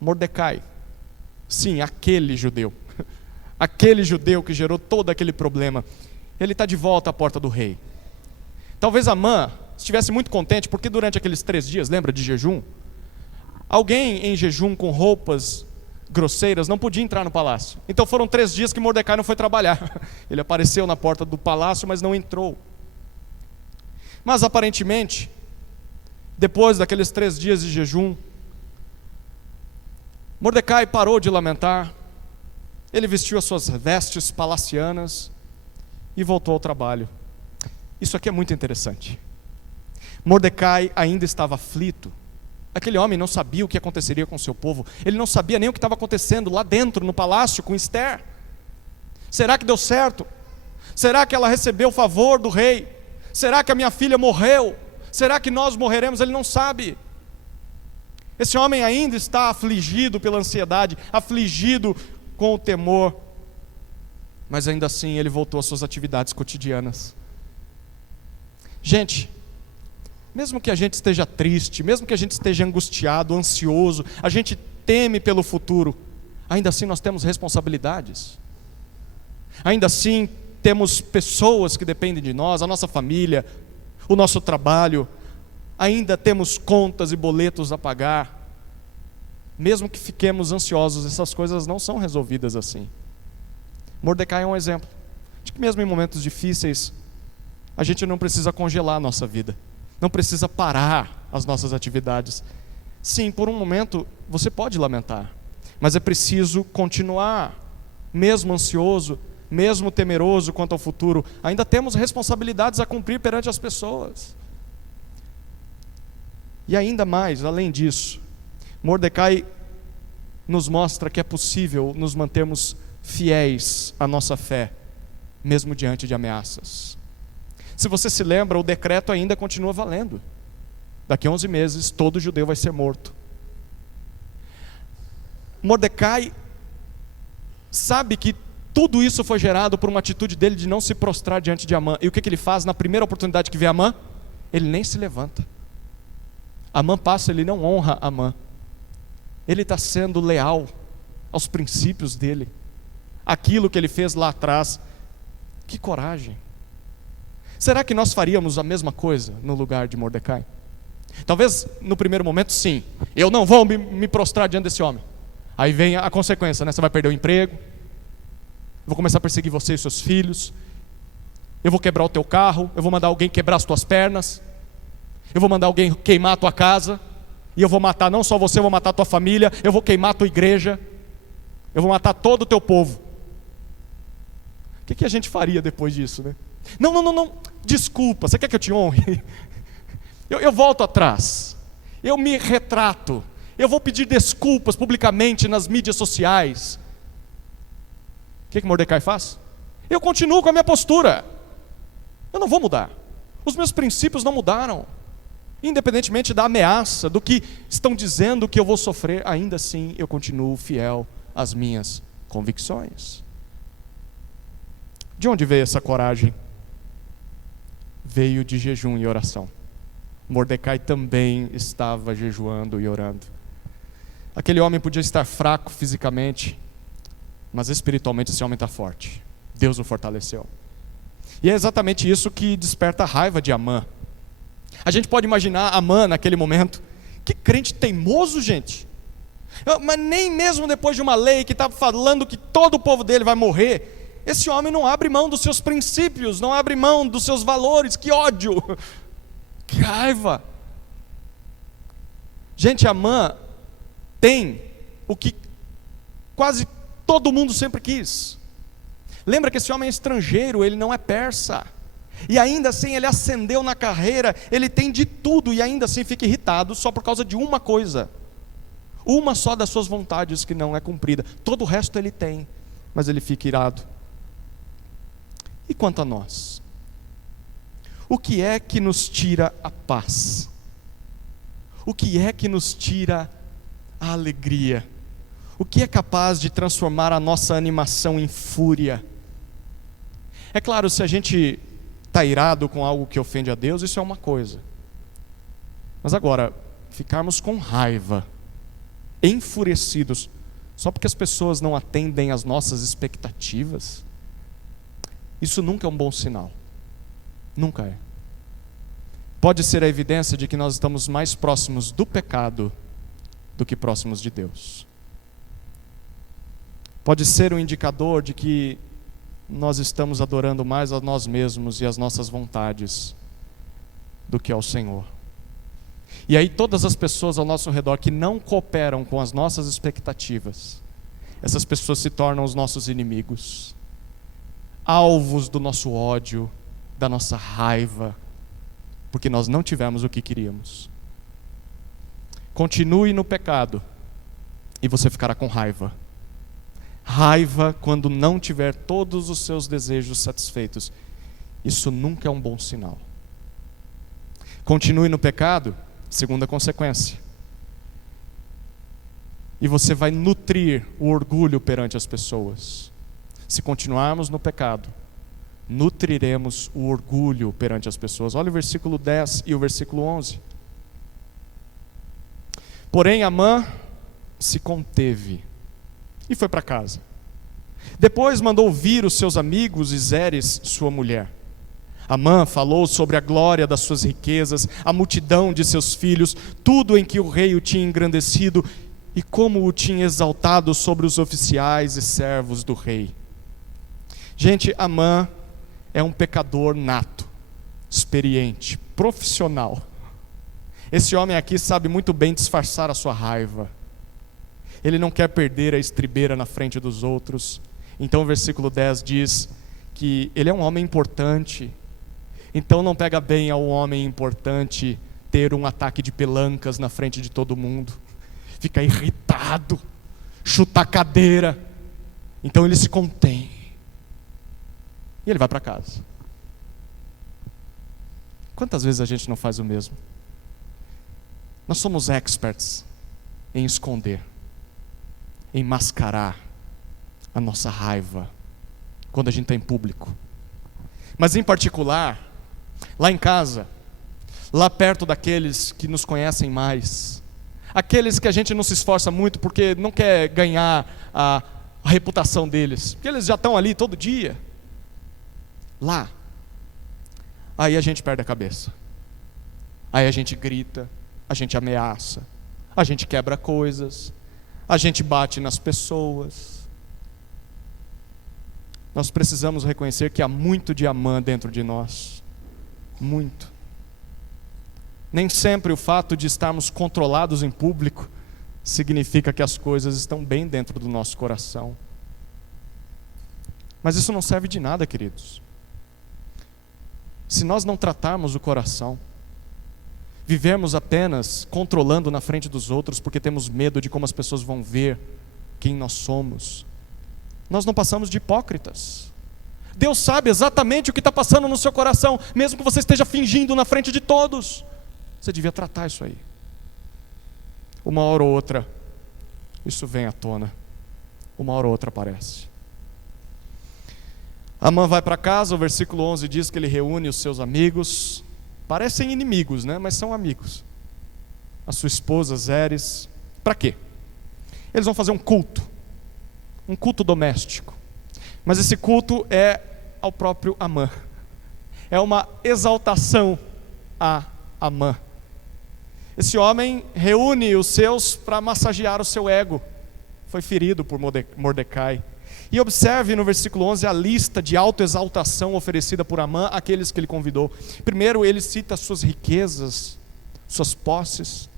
Mordecai, sim, aquele judeu que gerou todo aquele problema, ele está de volta à porta do rei. Talvez Amã estivesse muito contente, porque durante aqueles 3 dias, lembra de jejum? Alguém em jejum com roupas grosseiras não podia entrar no palácio. Então foram 3 dias que Mordecai não foi trabalhar. Ele apareceu na porta do palácio, mas não entrou. Mas aparentemente, depois daqueles 3 dias de jejum, Mordecai parou de lamentar, ele vestiu as suas vestes palacianas e voltou ao trabalho. Isso aqui é muito interessante. Mordecai ainda estava aflito. Aquele homem não sabia o que aconteceria com o seu povo. Ele não sabia nem o que estava acontecendo lá dentro, no palácio, com Ester. Será que deu certo? Será que ela recebeu o favor do rei? Será que a minha filha morreu? Será que nós morreremos? Ele não sabe. Esse homem ainda está afligido pela ansiedade, afligido com o temor. Mas ainda assim ele voltou às suas atividades cotidianas. Gente, mesmo que a gente esteja triste, mesmo que a gente esteja angustiado, ansioso, a gente teme pelo futuro, ainda assim nós temos responsabilidades. Ainda assim temos pessoas que dependem de nós, a nossa família, o nosso trabalho, ainda temos contas e boletos a pagar. Mesmo que fiquemos ansiosos, essas coisas não são resolvidas assim. Mordecai é um exemplo de que mesmo em momentos difíceis, a gente não precisa congelar a nossa vida, não precisa parar as nossas atividades. Sim, por um momento você pode lamentar, mas é preciso continuar, mesmo ansioso, mesmo temeroso quanto ao futuro. Ainda temos responsabilidades a cumprir perante as pessoas. E ainda mais, além disso, Mordecai nos mostra que é possível nos mantermos fiéis à nossa fé, mesmo diante de ameaças. Se você se lembra, o decreto ainda continua valendo. Daqui a 11 meses, todo judeu vai ser morto. Mordecai sabe que Tudo isso foi gerado por uma atitude dele de não se prostrar diante de Amã. E o que ele faz na primeira oportunidade que vê Amã? Ele nem se levanta. Amã passa, ele não honra Amã. Ele está sendo leal aos princípios dele. Aquilo que ele fez lá atrás. Que coragem. Será que nós faríamos a mesma coisa no lugar de Mordecai? Talvez no primeiro momento sim. Eu não vou me prostrar diante desse homem. Aí vem a consequência, né? Você vai perder o emprego. Eu vou começar a perseguir você e seus filhos. Eu vou quebrar o teu carro. Eu vou mandar alguém quebrar as tuas pernas. Eu vou mandar alguém queimar a tua casa. E eu vou matar não só você, eu vou matar a tua família. Eu vou queimar a tua igreja. Eu vou matar todo o teu povo. O que a gente faria depois disso, né? Não. Desculpa, você quer que eu te honre? Eu volto atrás. Eu me retrato. Eu vou pedir desculpas publicamente nas mídias sociais. O que Mordecai faz? Eu continuo com a minha postura. Eu não vou mudar. Os meus princípios não mudaram. Independentemente da ameaça, do que estão dizendo que eu vou sofrer, ainda assim eu continuo fiel às minhas convicções. De onde veio essa coragem? Veio de jejum e oração. Mordecai também estava jejuando e orando. Aquele homem podia estar fraco fisicamente, mas espiritualmente esse homem está forte. Deus o fortaleceu. E é exatamente isso que desperta a raiva de Amã. A gente pode imaginar Amã naquele momento. Que crente teimoso, gente. Mas nem mesmo depois de uma lei que está falando que todo o povo dele vai morrer, esse homem não abre mão dos seus princípios, não abre mão dos seus valores. Que ódio, que raiva. Gente, Amã tem o que quase todo mundo sempre quis. Lembra que esse homem é estrangeiro, ele não é persa. E ainda assim ele ascendeu na carreira, ele tem de tudo e ainda assim fica irritado só por causa de uma coisa. Uma só das suas vontades que não é cumprida. Todo o resto ele tem, mas ele fica irado. E quanto a nós? O que é que nos tira a paz? O que é que nos tira a alegria? O que é capaz de transformar a nossa animação em fúria? É claro, se a gente está irado com algo que ofende a Deus, isso é uma coisa. Mas agora, ficarmos com raiva, enfurecidos, só porque as pessoas não atendem às nossas expectativas, isso nunca é um bom sinal. Nunca é. Pode ser a evidência de que nós estamos mais próximos do pecado do que próximos de Deus. Pode ser um indicador de que nós estamos adorando mais a nós mesmos e as nossas vontades do que ao Senhor. E aí todas as pessoas ao nosso redor que não cooperam com as nossas expectativas, essas pessoas se tornam os nossos inimigos, alvos do nosso ódio, da nossa raiva, porque nós não tivemos o que queríamos. Continue no pecado e você ficará com raiva. Raiva quando não tiver todos os seus desejos satisfeitos. Isso nunca é um bom sinal. Continue no pecado, segunda consequência. E você vai nutrir o orgulho perante as pessoas. Se continuarmos no pecado, nutriremos o orgulho perante as pessoas. Olha o versículo 10 e o versículo 11. Porém Amã se conteve e foi para casa. Depois mandou vir os seus amigos e Zeres, sua mulher. Amã falou sobre a glória das suas riquezas, a multidão de seus filhos, tudo em que o rei o tinha engrandecido e como o tinha exaltado sobre os oficiais e servos do rei. Gente, Amã é um pecador nato, experiente, profissional. Esse homem aqui sabe muito bem disfarçar a sua raiva. Ele não quer perder a estribeira na frente dos outros. Então o versículo 10 diz que ele é um homem importante. Então não pega bem ao homem importante ter um ataque de pelancas na frente de todo mundo. Fica irritado, chuta a cadeira. Então ele se contém. E ele vai para casa. Quantas vezes a gente não faz o mesmo? Nós somos experts em esconder, em mascarar a nossa raiva, quando a gente está em público. Mas em particular, lá em casa, lá perto daqueles que nos conhecem mais, aqueles que a gente não se esforça muito porque não quer ganhar a reputação deles, porque eles já estão ali todo dia. Lá, aí a gente perde a cabeça. Aí a gente grita, a gente ameaça, a gente quebra coisas, a gente bate nas pessoas. Nós precisamos reconhecer que há muito de Amã dentro de nós. Muito. Nem sempre o fato de estarmos controlados em público significa que as coisas estão bem dentro do nosso coração. Mas isso não serve de nada, queridos. Se nós não tratarmos o coração, vivermos apenas controlando na frente dos outros porque temos medo de como as pessoas vão ver quem nós somos, nós não passamos de hipócritas. Deus sabe exatamente o que está passando no seu coração, mesmo que você esteja fingindo na frente de todos. Você devia tratar isso aí. Uma hora ou outra, isso vem à tona. Uma hora ou outra aparece. Amã vai para casa, o versículo 11 diz que ele reúne os seus amigos. Parecem inimigos, né? Mas são amigos. A sua esposa, Zeres. Para quê? Eles vão fazer um culto doméstico. Mas esse culto é ao próprio Amã. É uma exaltação a Amã. Esse homem reúne os seus para massagear o seu ego. Foi ferido por Mordecai. E observe no versículo 11 a lista de autoexaltação oferecida por Amã àqueles que ele convidou. Primeiro, ele cita suas riquezas, suas posses.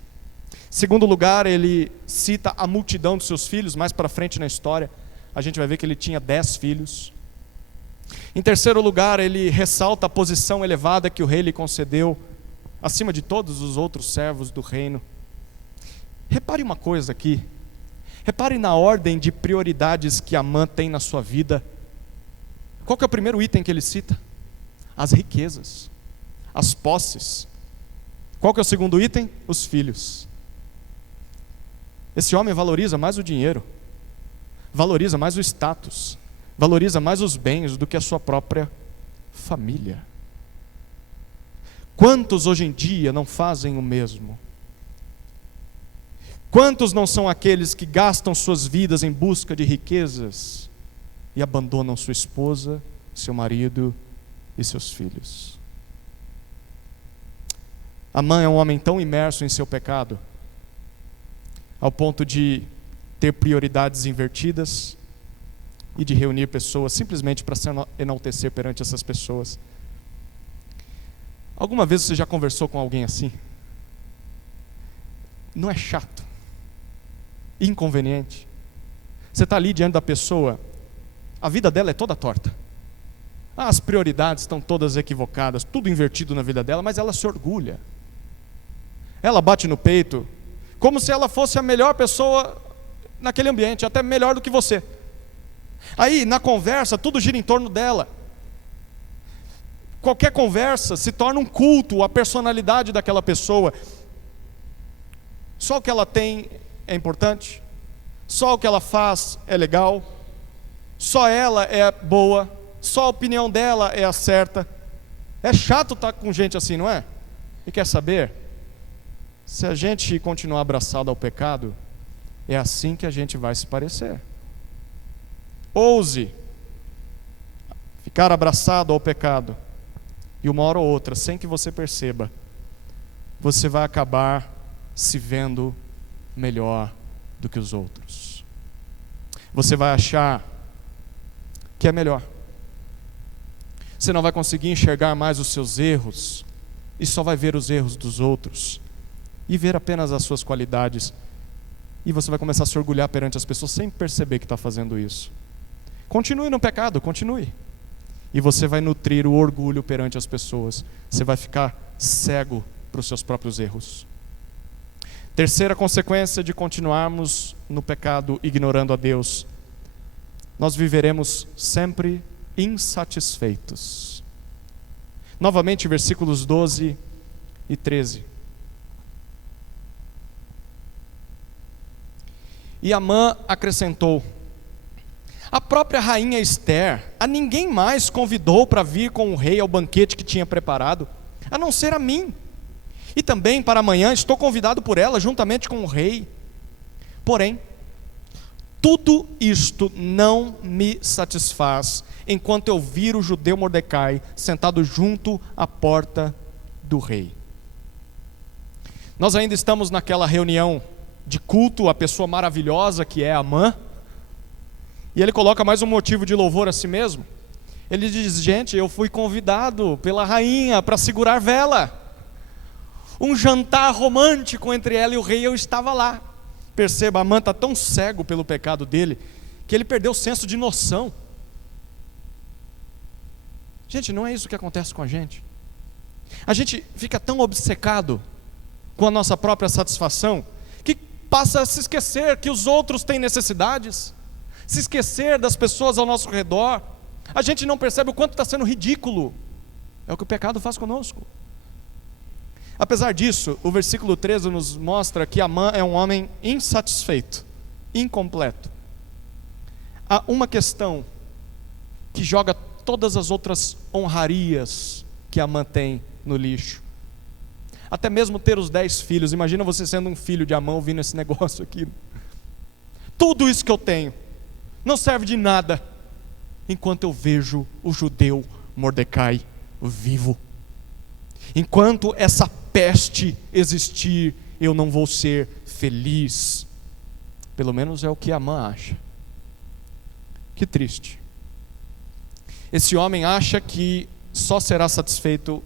Segundo lugar, ele cita a multidão dos seus filhos. Mais para frente na história, a gente vai ver que ele tinha 10 filhos. Em terceiro lugar, ele ressalta a posição elevada que o rei lhe concedeu, acima de todos os outros servos do reino. Repare uma coisa aqui. Repare na ordem de prioridades que Amã tem na sua vida. Qual que é o primeiro item que ele cita? As riquezas, as posses. Qual que é o segundo item? Os filhos. Esse homem valoriza mais o dinheiro, valoriza mais o status, valoriza mais os bens do que a sua própria família. Quantos hoje em dia não fazem o mesmo? Quantos não são aqueles que gastam suas vidas em busca de riquezas e abandonam sua esposa, seu marido e seus filhos? Amã é um homem tão imerso em seu pecado, ao ponto de ter prioridades invertidas e de reunir pessoas simplesmente para se enaltecer perante essas pessoas. Alguma vez você já conversou com alguém assim? Não é chato? Inconveniente? Você está ali diante da pessoa, a vida dela é toda torta. As prioridades estão todas equivocadas, tudo invertido na vida dela, mas ela se orgulha. Ela bate no peito, como se ela fosse a melhor pessoa naquele ambiente, até melhor do que você. Aí, na conversa, tudo gira em torno dela. Qualquer conversa se torna um culto à personalidade daquela pessoa. Só o que ela tem é importante, só o que ela faz é legal, só ela é boa, só a opinião dela é a certa. É chato estar com gente assim, não é? E quer saber? Se a gente continuar abraçado ao pecado, é assim que a gente vai se parecer. Ouse ficar abraçado ao pecado, e uma hora ou outra, sem que você perceba, você vai acabar se vendo melhor do que os outros. Você vai achar que é melhor. Você não vai conseguir enxergar mais os seus erros e só vai ver os erros dos outros e ver apenas as suas qualidades. E você vai começar a se orgulhar perante as pessoas sem perceber que está fazendo isso. Continue no pecado, continue. E você vai nutrir o orgulho perante as pessoas. Você vai ficar cego para os seus próprios erros. Terceira consequência de continuarmos no pecado, ignorando a Deus: nós viveremos sempre insatisfeitos. Novamente, versículos 12 e 13. E Amã acrescentou: A própria rainha Esther, a ninguém mais convidou para vir com o rei ao banquete que tinha preparado, a não ser a mim. E também para amanhã estou convidado por ela, juntamente com o rei. Porém, tudo isto não me satisfaz, enquanto eu vir o judeu Mordecai sentado junto à porta do rei. Nós ainda estamos naquela reunião de culto à pessoa maravilhosa que é Amã. E ele coloca mais um motivo de louvor a si mesmo. Ele diz: gente, eu fui convidado pela rainha para segurar vela. Um jantar romântico entre ela e o rei, eu estava lá. Perceba, Amã está tão cego pelo pecado dele, que ele perdeu o senso de noção. Gente, não é isso que acontece com a gente. A gente fica tão obcecado com a nossa própria satisfação, que passa a se esquecer que os outros têm necessidades, se esquecer das pessoas ao nosso redor. A gente não percebe o quanto está sendo ridículo. É o que o pecado faz conosco. Apesar disso, o versículo 13 nos mostra que Amã é um homem insatisfeito, incompleto. Há uma questão que joga todas as outras honrarias que Amã tem no lixo. Até mesmo ter os 10 filhos. Imagina você sendo um filho de Amã ouvindo esse negócio aqui. Tudo isso que eu tenho não serve de nada enquanto eu vejo o judeu Mordecai vivo. Enquanto essa peste existir, eu não vou ser feliz. Pelo menos é o que Amã acha. Que triste. Esse homem acha que só será satisfeito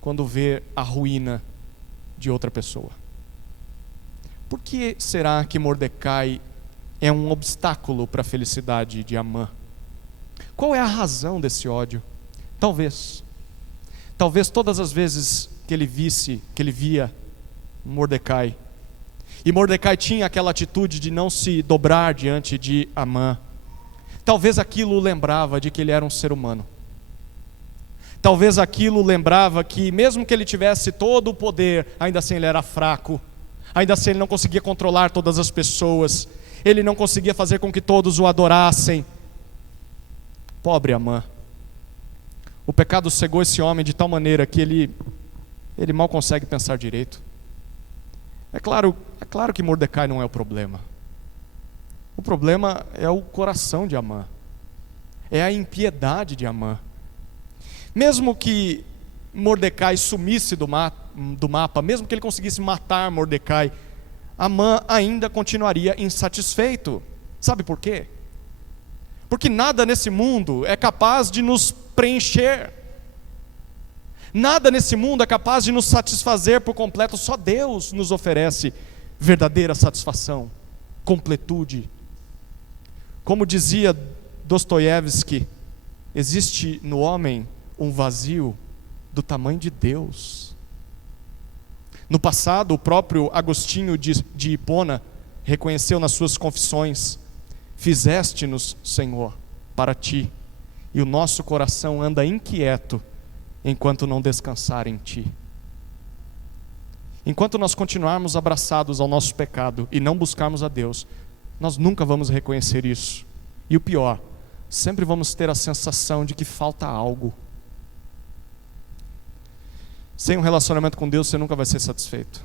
quando ver a ruína de outra pessoa. Por que será que Mordecai é um obstáculo para a felicidade de Amã? Qual é a razão desse ódio? Talvez todas as vezes que ele via Mordecai, e Mordecai tinha aquela atitude de não se dobrar diante de Amã, talvez aquilo o lembrava de que ele era um ser humano. Talvez aquilo lembrava que mesmo que ele tivesse todo o poder, ainda assim ele era fraco, ainda assim ele não conseguia controlar todas as pessoas, ele não conseguia fazer com que todos o adorassem. Pobre Amã. O pecado cegou esse homem de tal maneira que ele mal consegue pensar direito. É claro que Mordecai não é o problema. O problema é o coração de Amã, é a impiedade de Amã. Mesmo que Mordecai sumisse do mapa, mesmo que ele conseguisse matar Mordecai, Amã ainda continuaria insatisfeito. Sabe por quê? Porque nada nesse mundo é capaz de nos preencher. Nada nesse mundo é capaz de nos satisfazer por completo. Só Deus nos oferece verdadeira satisfação, completude. Como dizia Dostoiévski, existe no homem um vazio do tamanho de Deus. No passado, o próprio Agostinho de Hipona reconheceu nas suas confissões: fizeste-nos, Senhor, para ti, e o nosso coração anda inquieto enquanto não descansar em ti. Enquanto nós continuarmos abraçados ao nosso pecado e não buscarmos a Deus, nós nunca vamos reconhecer isso. E o pior, sempre vamos ter a sensação de que falta algo. Sem um relacionamento com Deus, você nunca vai ser satisfeito.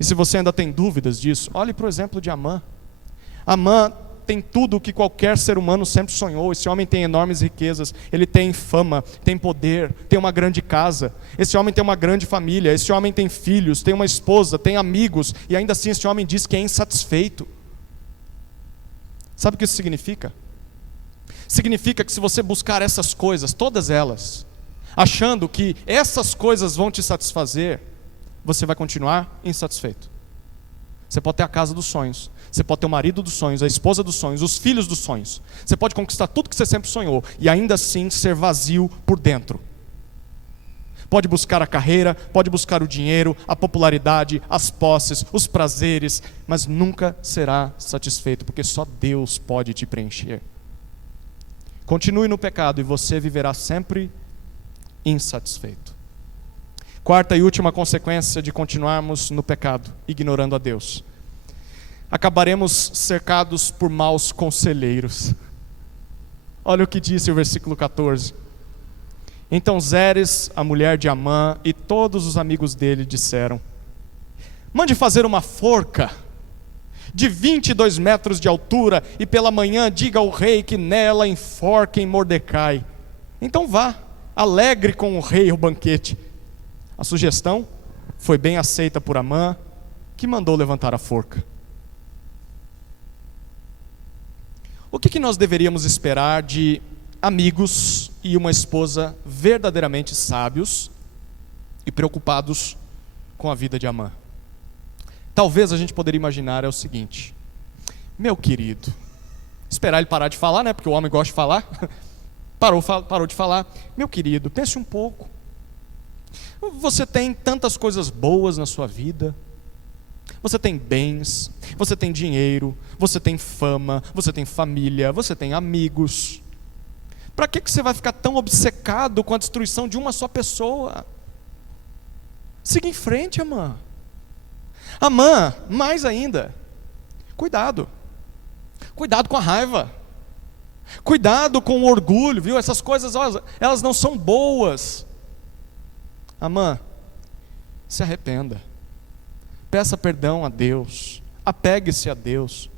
E se você ainda tem dúvidas disso, olhe para o exemplo de Amã. Amã tem tudo o que qualquer ser humano sempre sonhou. Esse homem tem enormes riquezas, ele tem fama, tem poder, tem uma grande casa. Esse homem tem uma grande família, esse homem tem filhos, tem uma esposa, tem amigos, e ainda assim esse homem diz que é insatisfeito. Sabe o que isso significa? Significa que se você buscar essas coisas, todas elas, achando que essas coisas vão te satisfazer, você vai continuar insatisfeito. Você pode ter a casa dos sonhos, você pode ter o marido dos sonhos, a esposa dos sonhos, os filhos dos sonhos. Você pode conquistar tudo que você sempre sonhou e ainda assim ser vazio por dentro. Pode buscar a carreira, pode buscar o dinheiro, a popularidade, as posses, os prazeres, mas nunca será satisfeito, porque só Deus pode te preencher. Continue no pecado e você viverá sempre insatisfeito. Quarta e última consequência de continuarmos no pecado, ignorando a Deus: acabaremos cercados por maus conselheiros. Olha o que disse o versículo 14. Então Zeres, a mulher de Amã, e todos os amigos dele disseram: mande fazer uma forca de 22 metros de altura, e pela manhã diga ao rei que nela enforquem Mordecai. Então vá, alegre com o rei o banquete. A sugestão foi bem aceita por Amã, que mandou levantar a forca. O que nós deveríamos esperar de amigos e uma esposa verdadeiramente sábios e preocupados com a vida de Amã? Talvez a gente poderia imaginar é o seguinte: meu querido, esperar ele parar de falar, né? Porque o homem gosta de falar. Parou de falar. Meu querido, pense um pouco. Você tem tantas coisas boas na sua vida. Você tem bens, você tem dinheiro, você tem fama, você tem família, você tem amigos. Para que você vai ficar tão obcecado com a destruição de uma só pessoa? Siga em frente, Amã. Amã, mais ainda, cuidado com a raiva, cuidado com o orgulho, viu? Essas coisas, elas não são boas. Amã, se arrependa, peça perdão a Deus, apegue-se a Deus.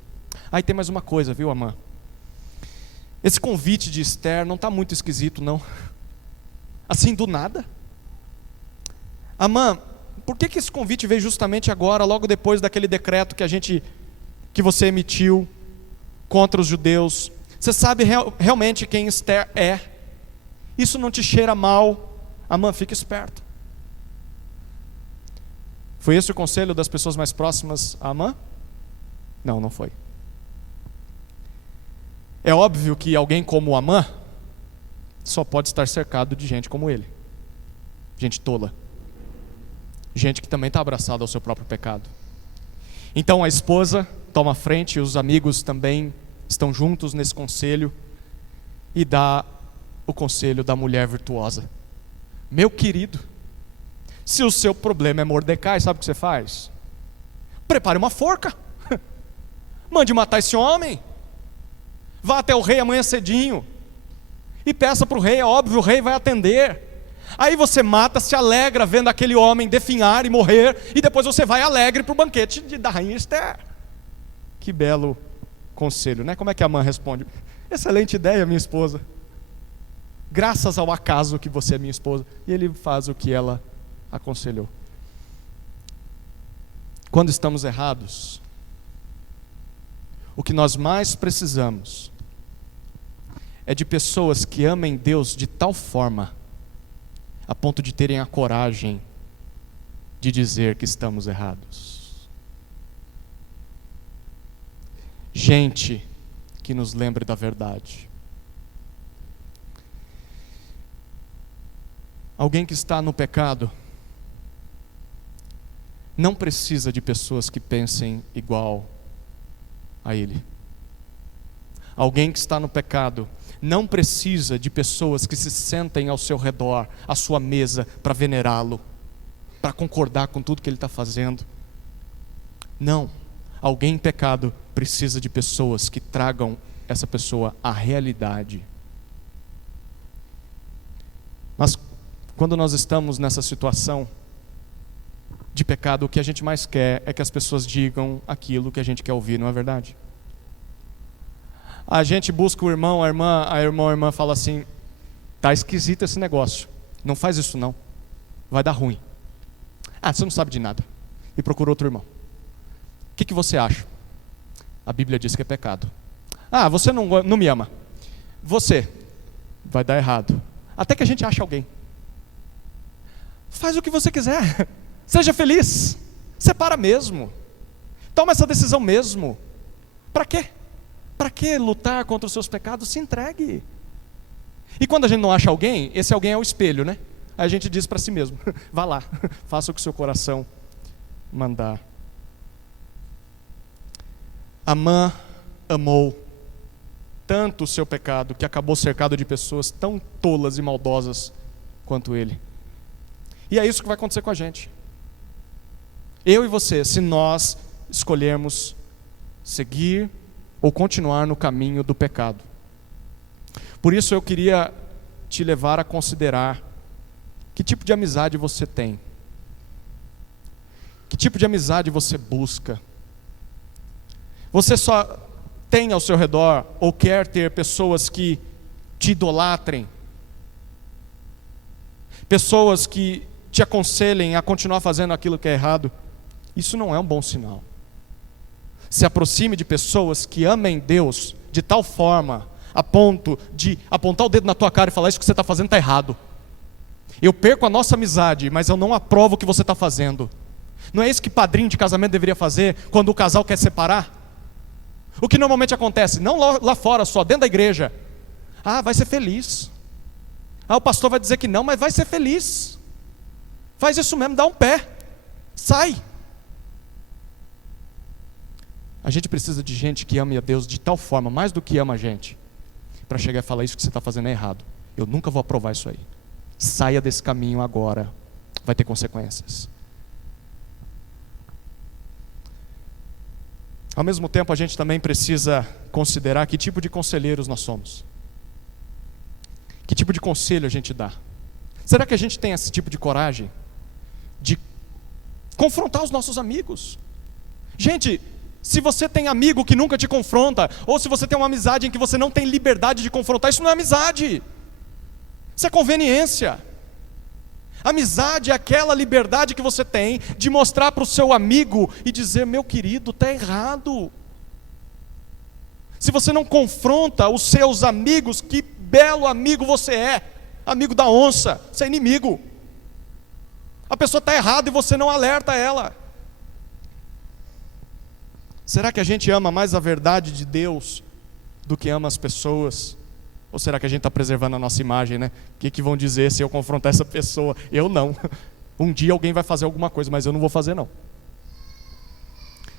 Aí tem mais uma coisa, viu, Amã? Esse convite de Esther não está muito esquisito, não. Assim, do nada. Amã, por que esse convite veio justamente agora, logo depois daquele decreto que você emitiu contra os judeus? Você sabe realmente quem Esther é? Isso não te cheira mal? Amã, fique esperto. Foi esse o conselho das pessoas mais próximas a Amã? Não, não foi. É óbvio que alguém como Amã só pode estar cercado de gente como ele. Gente tola. Gente que também está abraçada ao seu próprio pecado. Então a esposa toma a frente, e os amigos também estão juntos nesse conselho, e dá o conselho da mulher virtuosa. Meu querido, se o seu problema é Mordecai, sabe o que você faz? Prepare uma forca. Mande matar esse homem. Vá até o rei amanhã cedinho e peça para o rei, é óbvio, o rei vai atender. Aí você mata, se alegra vendo aquele homem definhar e morrer, e depois você vai alegre para o banquete da rainha Esther. Que belo conselho, né? Como é que a Amã responde? Excelente ideia, minha esposa. Graças ao acaso que você é minha esposa. E ele faz o que ela aconselhou. Quando estamos errados, o que nós mais precisamos é de pessoas que amem Deus de tal forma a ponto de terem a coragem de dizer que estamos errados. Gente que nos lembre da verdade. Alguém que está no pecado não precisa de pessoas que pensem igual a ele. Alguém que está no pecado não precisa de pessoas que se sentem ao seu redor, à sua mesa, para venerá-lo, para concordar com tudo que ele está fazendo. Não. Alguém em pecado precisa de pessoas que tragam essa pessoa à realidade. Mas quando nós estamos nessa situação de pecado, o que a gente mais quer é que as pessoas digam aquilo que a gente quer ouvir, não é verdade? A gente busca o irmão, a irmã fala assim: tá esquisito esse negócio, não faz isso não, vai dar ruim. Ah, você não sabe de nada. E procura outro irmão. O que você acha? A Bíblia diz que é pecado. Ah, você não me ama. Você vai dar errado. Até que a gente ache alguém. Faz o que você quiser. Seja feliz. Separa mesmo. Toma essa decisão mesmo. Para quê? Para que lutar contra os seus pecados? Se entregue. E quando a gente não acha alguém, esse alguém é o espelho, né? Aí a gente diz para si mesmo: vá lá, faça o que o seu coração mandar. Amã amou tanto o seu pecado que acabou cercado de pessoas tão tolas e maldosas quanto ele. E é isso que vai acontecer com a gente. Eu e você, se nós escolhermos seguir ou continuar no caminho do pecado. Por isso eu queria te levar a considerar que tipo de amizade você tem. Que tipo de amizade você busca? Você só tem ao seu redor ou quer ter pessoas que te idolatrem? Pessoas que te aconselhem a continuar fazendo aquilo que é errado? Isso não é um bom sinal. Se aproxime de pessoas que amem Deus de tal forma, a ponto de apontar o dedo na tua cara e falar: isso que você está fazendo está errado. Eu perco a nossa amizade, mas eu não aprovo o que você está fazendo. Não é isso que padrinho de casamento deveria fazer quando o casal quer separar? O que normalmente acontece, não lá fora só, dentro da igreja. Ah, vai ser feliz. Ah, o pastor vai dizer que não, mas vai ser feliz. Faz isso mesmo, dá um pé. Sai. A gente precisa de gente que ame a Deus de tal forma, mais do que ama a gente, para chegar e falar: isso que você está fazendo é errado. Eu nunca vou aprovar isso aí. Saia desse caminho agora. Vai ter consequências. Ao mesmo tempo, a gente também precisa considerar que tipo de conselheiros nós somos. Que tipo de conselho a gente dá? Será que a gente tem esse tipo de coragem de confrontar os nossos amigos? Gente, se você tem amigo que nunca te confronta, ou se você tem uma amizade em que você não tem liberdade de confrontar, isso não é amizade. Isso é conveniência. Amizade é aquela liberdade que você tem de mostrar para o seu amigo e dizer: meu querido, está errado. Se você não confronta os seus amigos, que belo amigo você é. Amigo da onça, você é inimigo. A pessoa está errada e você não alerta ela. Será que a gente ama mais a verdade de Deus do que ama as pessoas? Ou será que a gente está preservando a nossa imagem, né? O que vão dizer se eu confrontar essa pessoa? Eu não. Um dia alguém vai fazer alguma coisa, mas eu não vou fazer não.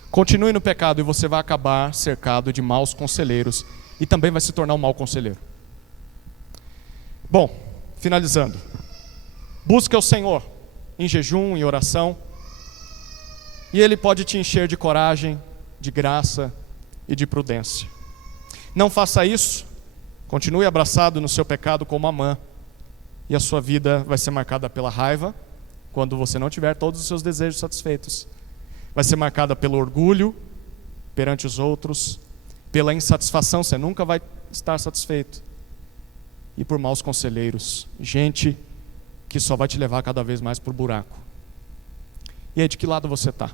Continue no pecado e você vai acabar cercado de maus conselheiros. E também vai se tornar um mau conselheiro. Bom, finalizando. Busque o Senhor em jejum, em oração. E Ele pode te encher de coragem, de graça e de prudência. Não faça isso. Continue abraçado no seu pecado como Amã, e a sua vida vai ser marcada pela raiva, quando você não tiver todos os seus desejos satisfeitos. Vai ser marcada pelo orgulho perante os outros, pela insatisfação, você nunca vai estar satisfeito, e por maus conselheiros, gente que só vai te levar cada vez mais para o buraco. E aí, de que lado você está?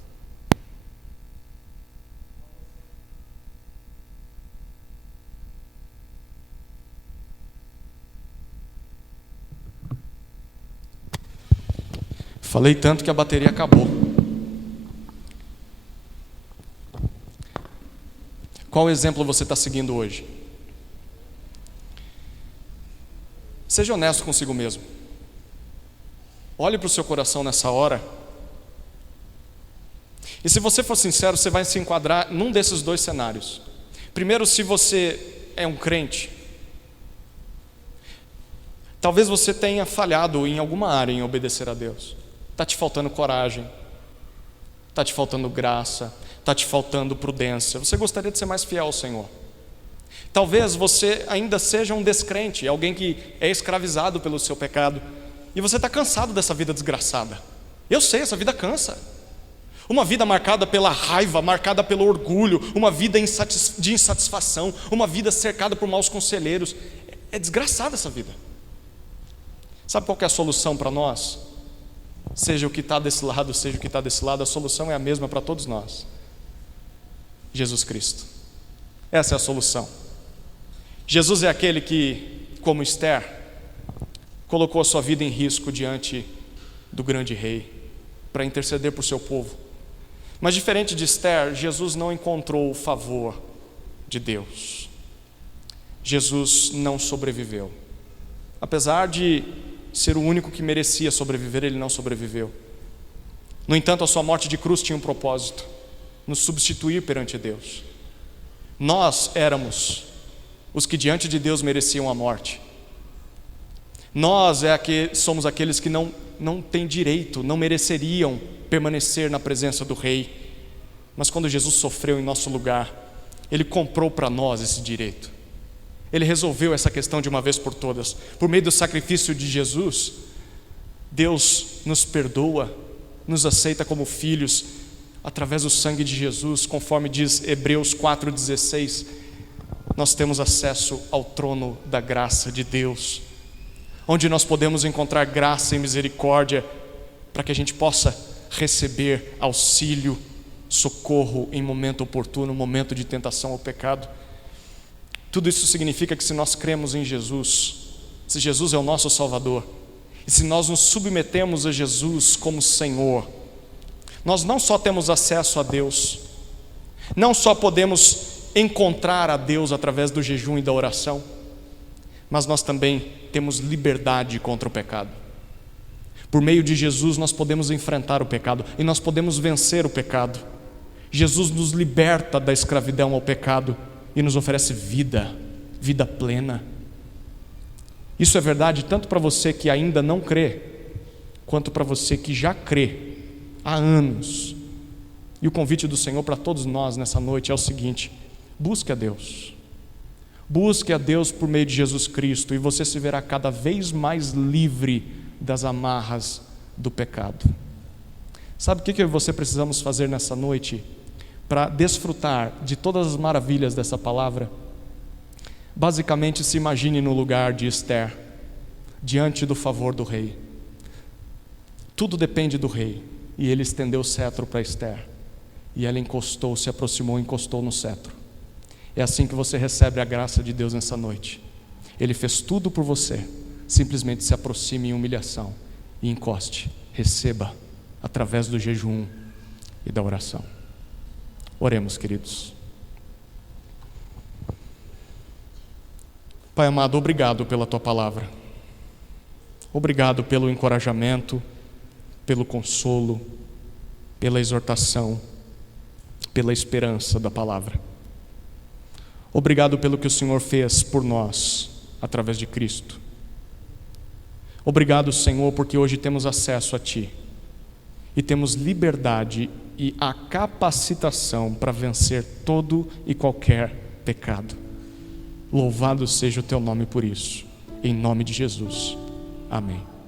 Falei tanto que a bateria acabou. Qual exemplo você está seguindo hoje? Seja honesto consigo mesmo. Olhe para o seu coração nessa hora. E se você for sincero, você vai se enquadrar num desses dois cenários. Primeiro, se você é um crente, talvez você tenha falhado em alguma área em obedecer a Deus. Está te faltando coragem, está te faltando graça, está te faltando prudência. Você gostaria de ser mais fiel ao Senhor. Talvez você ainda seja um descrente, alguém que é escravizado pelo seu pecado, e você está cansado dessa vida desgraçada. Eu sei, essa vida cansa. Uma vida marcada pela raiva, marcada pelo orgulho, uma vida de insatisfação, uma vida cercada por maus conselheiros. É desgraçada essa vida. Sabe qual que é a solução para nós? Seja o que está desse lado, seja o que está desse lado, a solução é a mesma para todos nós. Jesus Cristo. Essa é a solução. Jesus é aquele que, como Esther, colocou a sua vida em risco diante do grande rei, para interceder por seu povo. Mas diferente de Esther, Jesus não encontrou o favor de Deus. Jesus não sobreviveu. Apesar de ser o único que merecia sobreviver, ele não sobreviveu. No entanto, a sua morte de cruz tinha um propósito: nos substituir perante Deus. Nós éramos os que diante de Deus mereciam a morte. Nós somos aqueles que não têm direito, não mereceriam permanecer na presença do Rei. Mas quando Jesus sofreu em nosso lugar, Ele comprou para nós esse direito. Ele resolveu essa questão de uma vez por todas. Por meio do sacrifício de Jesus, Deus nos perdoa, nos aceita como filhos, através do sangue de Jesus, conforme diz Hebreus 4,16, nós temos acesso ao trono da graça de Deus, onde nós podemos encontrar graça e misericórdia, para que a gente possa receber auxílio, socorro em momento oportuno, momento de tentação ao pecado. Tudo isso significa que se nós cremos em Jesus, se Jesus é o nosso Salvador, e se nós nos submetemos a Jesus como Senhor, nós não só temos acesso a Deus, não só podemos encontrar a Deus através do jejum e da oração, mas nós também temos liberdade contra o pecado. Por meio de Jesus nós podemos enfrentar o pecado e nós podemos vencer o pecado. Jesus nos liberta da escravidão ao pecado e nos oferece vida, vida plena. Isso é verdade tanto para você que ainda não crê, quanto para você que já crê há anos. E o convite do Senhor para todos nós nessa noite é o seguinte: busque a Deus. Busque a Deus por meio de Jesus Cristo, e você se verá cada vez mais livre das amarras do pecado. Sabe o que você precisamos fazer nessa noite para desfrutar de todas as maravilhas dessa palavra? Basicamente, se imagine no lugar de Esther, diante do favor do rei. Tudo depende do rei, e ele estendeu o cetro para Esther, e ela encostou, se aproximou e encostou no cetro. É assim que você recebe a graça de Deus nessa noite. Ele fez tudo por você. Simplesmente se aproxime em humilhação e encoste, receba através do jejum e da oração. Oremos, queridos. Pai amado, obrigado pela Tua palavra. Obrigado pelo encorajamento, pelo consolo, pela exortação, pela esperança da palavra. Obrigado pelo que o Senhor fez por nós, através de Cristo. Obrigado, Senhor, porque hoje temos acesso a Ti e temos liberdade e a capacitação para vencer todo e qualquer pecado. Louvado seja o Teu nome por isso, em nome de Jesus. Amém.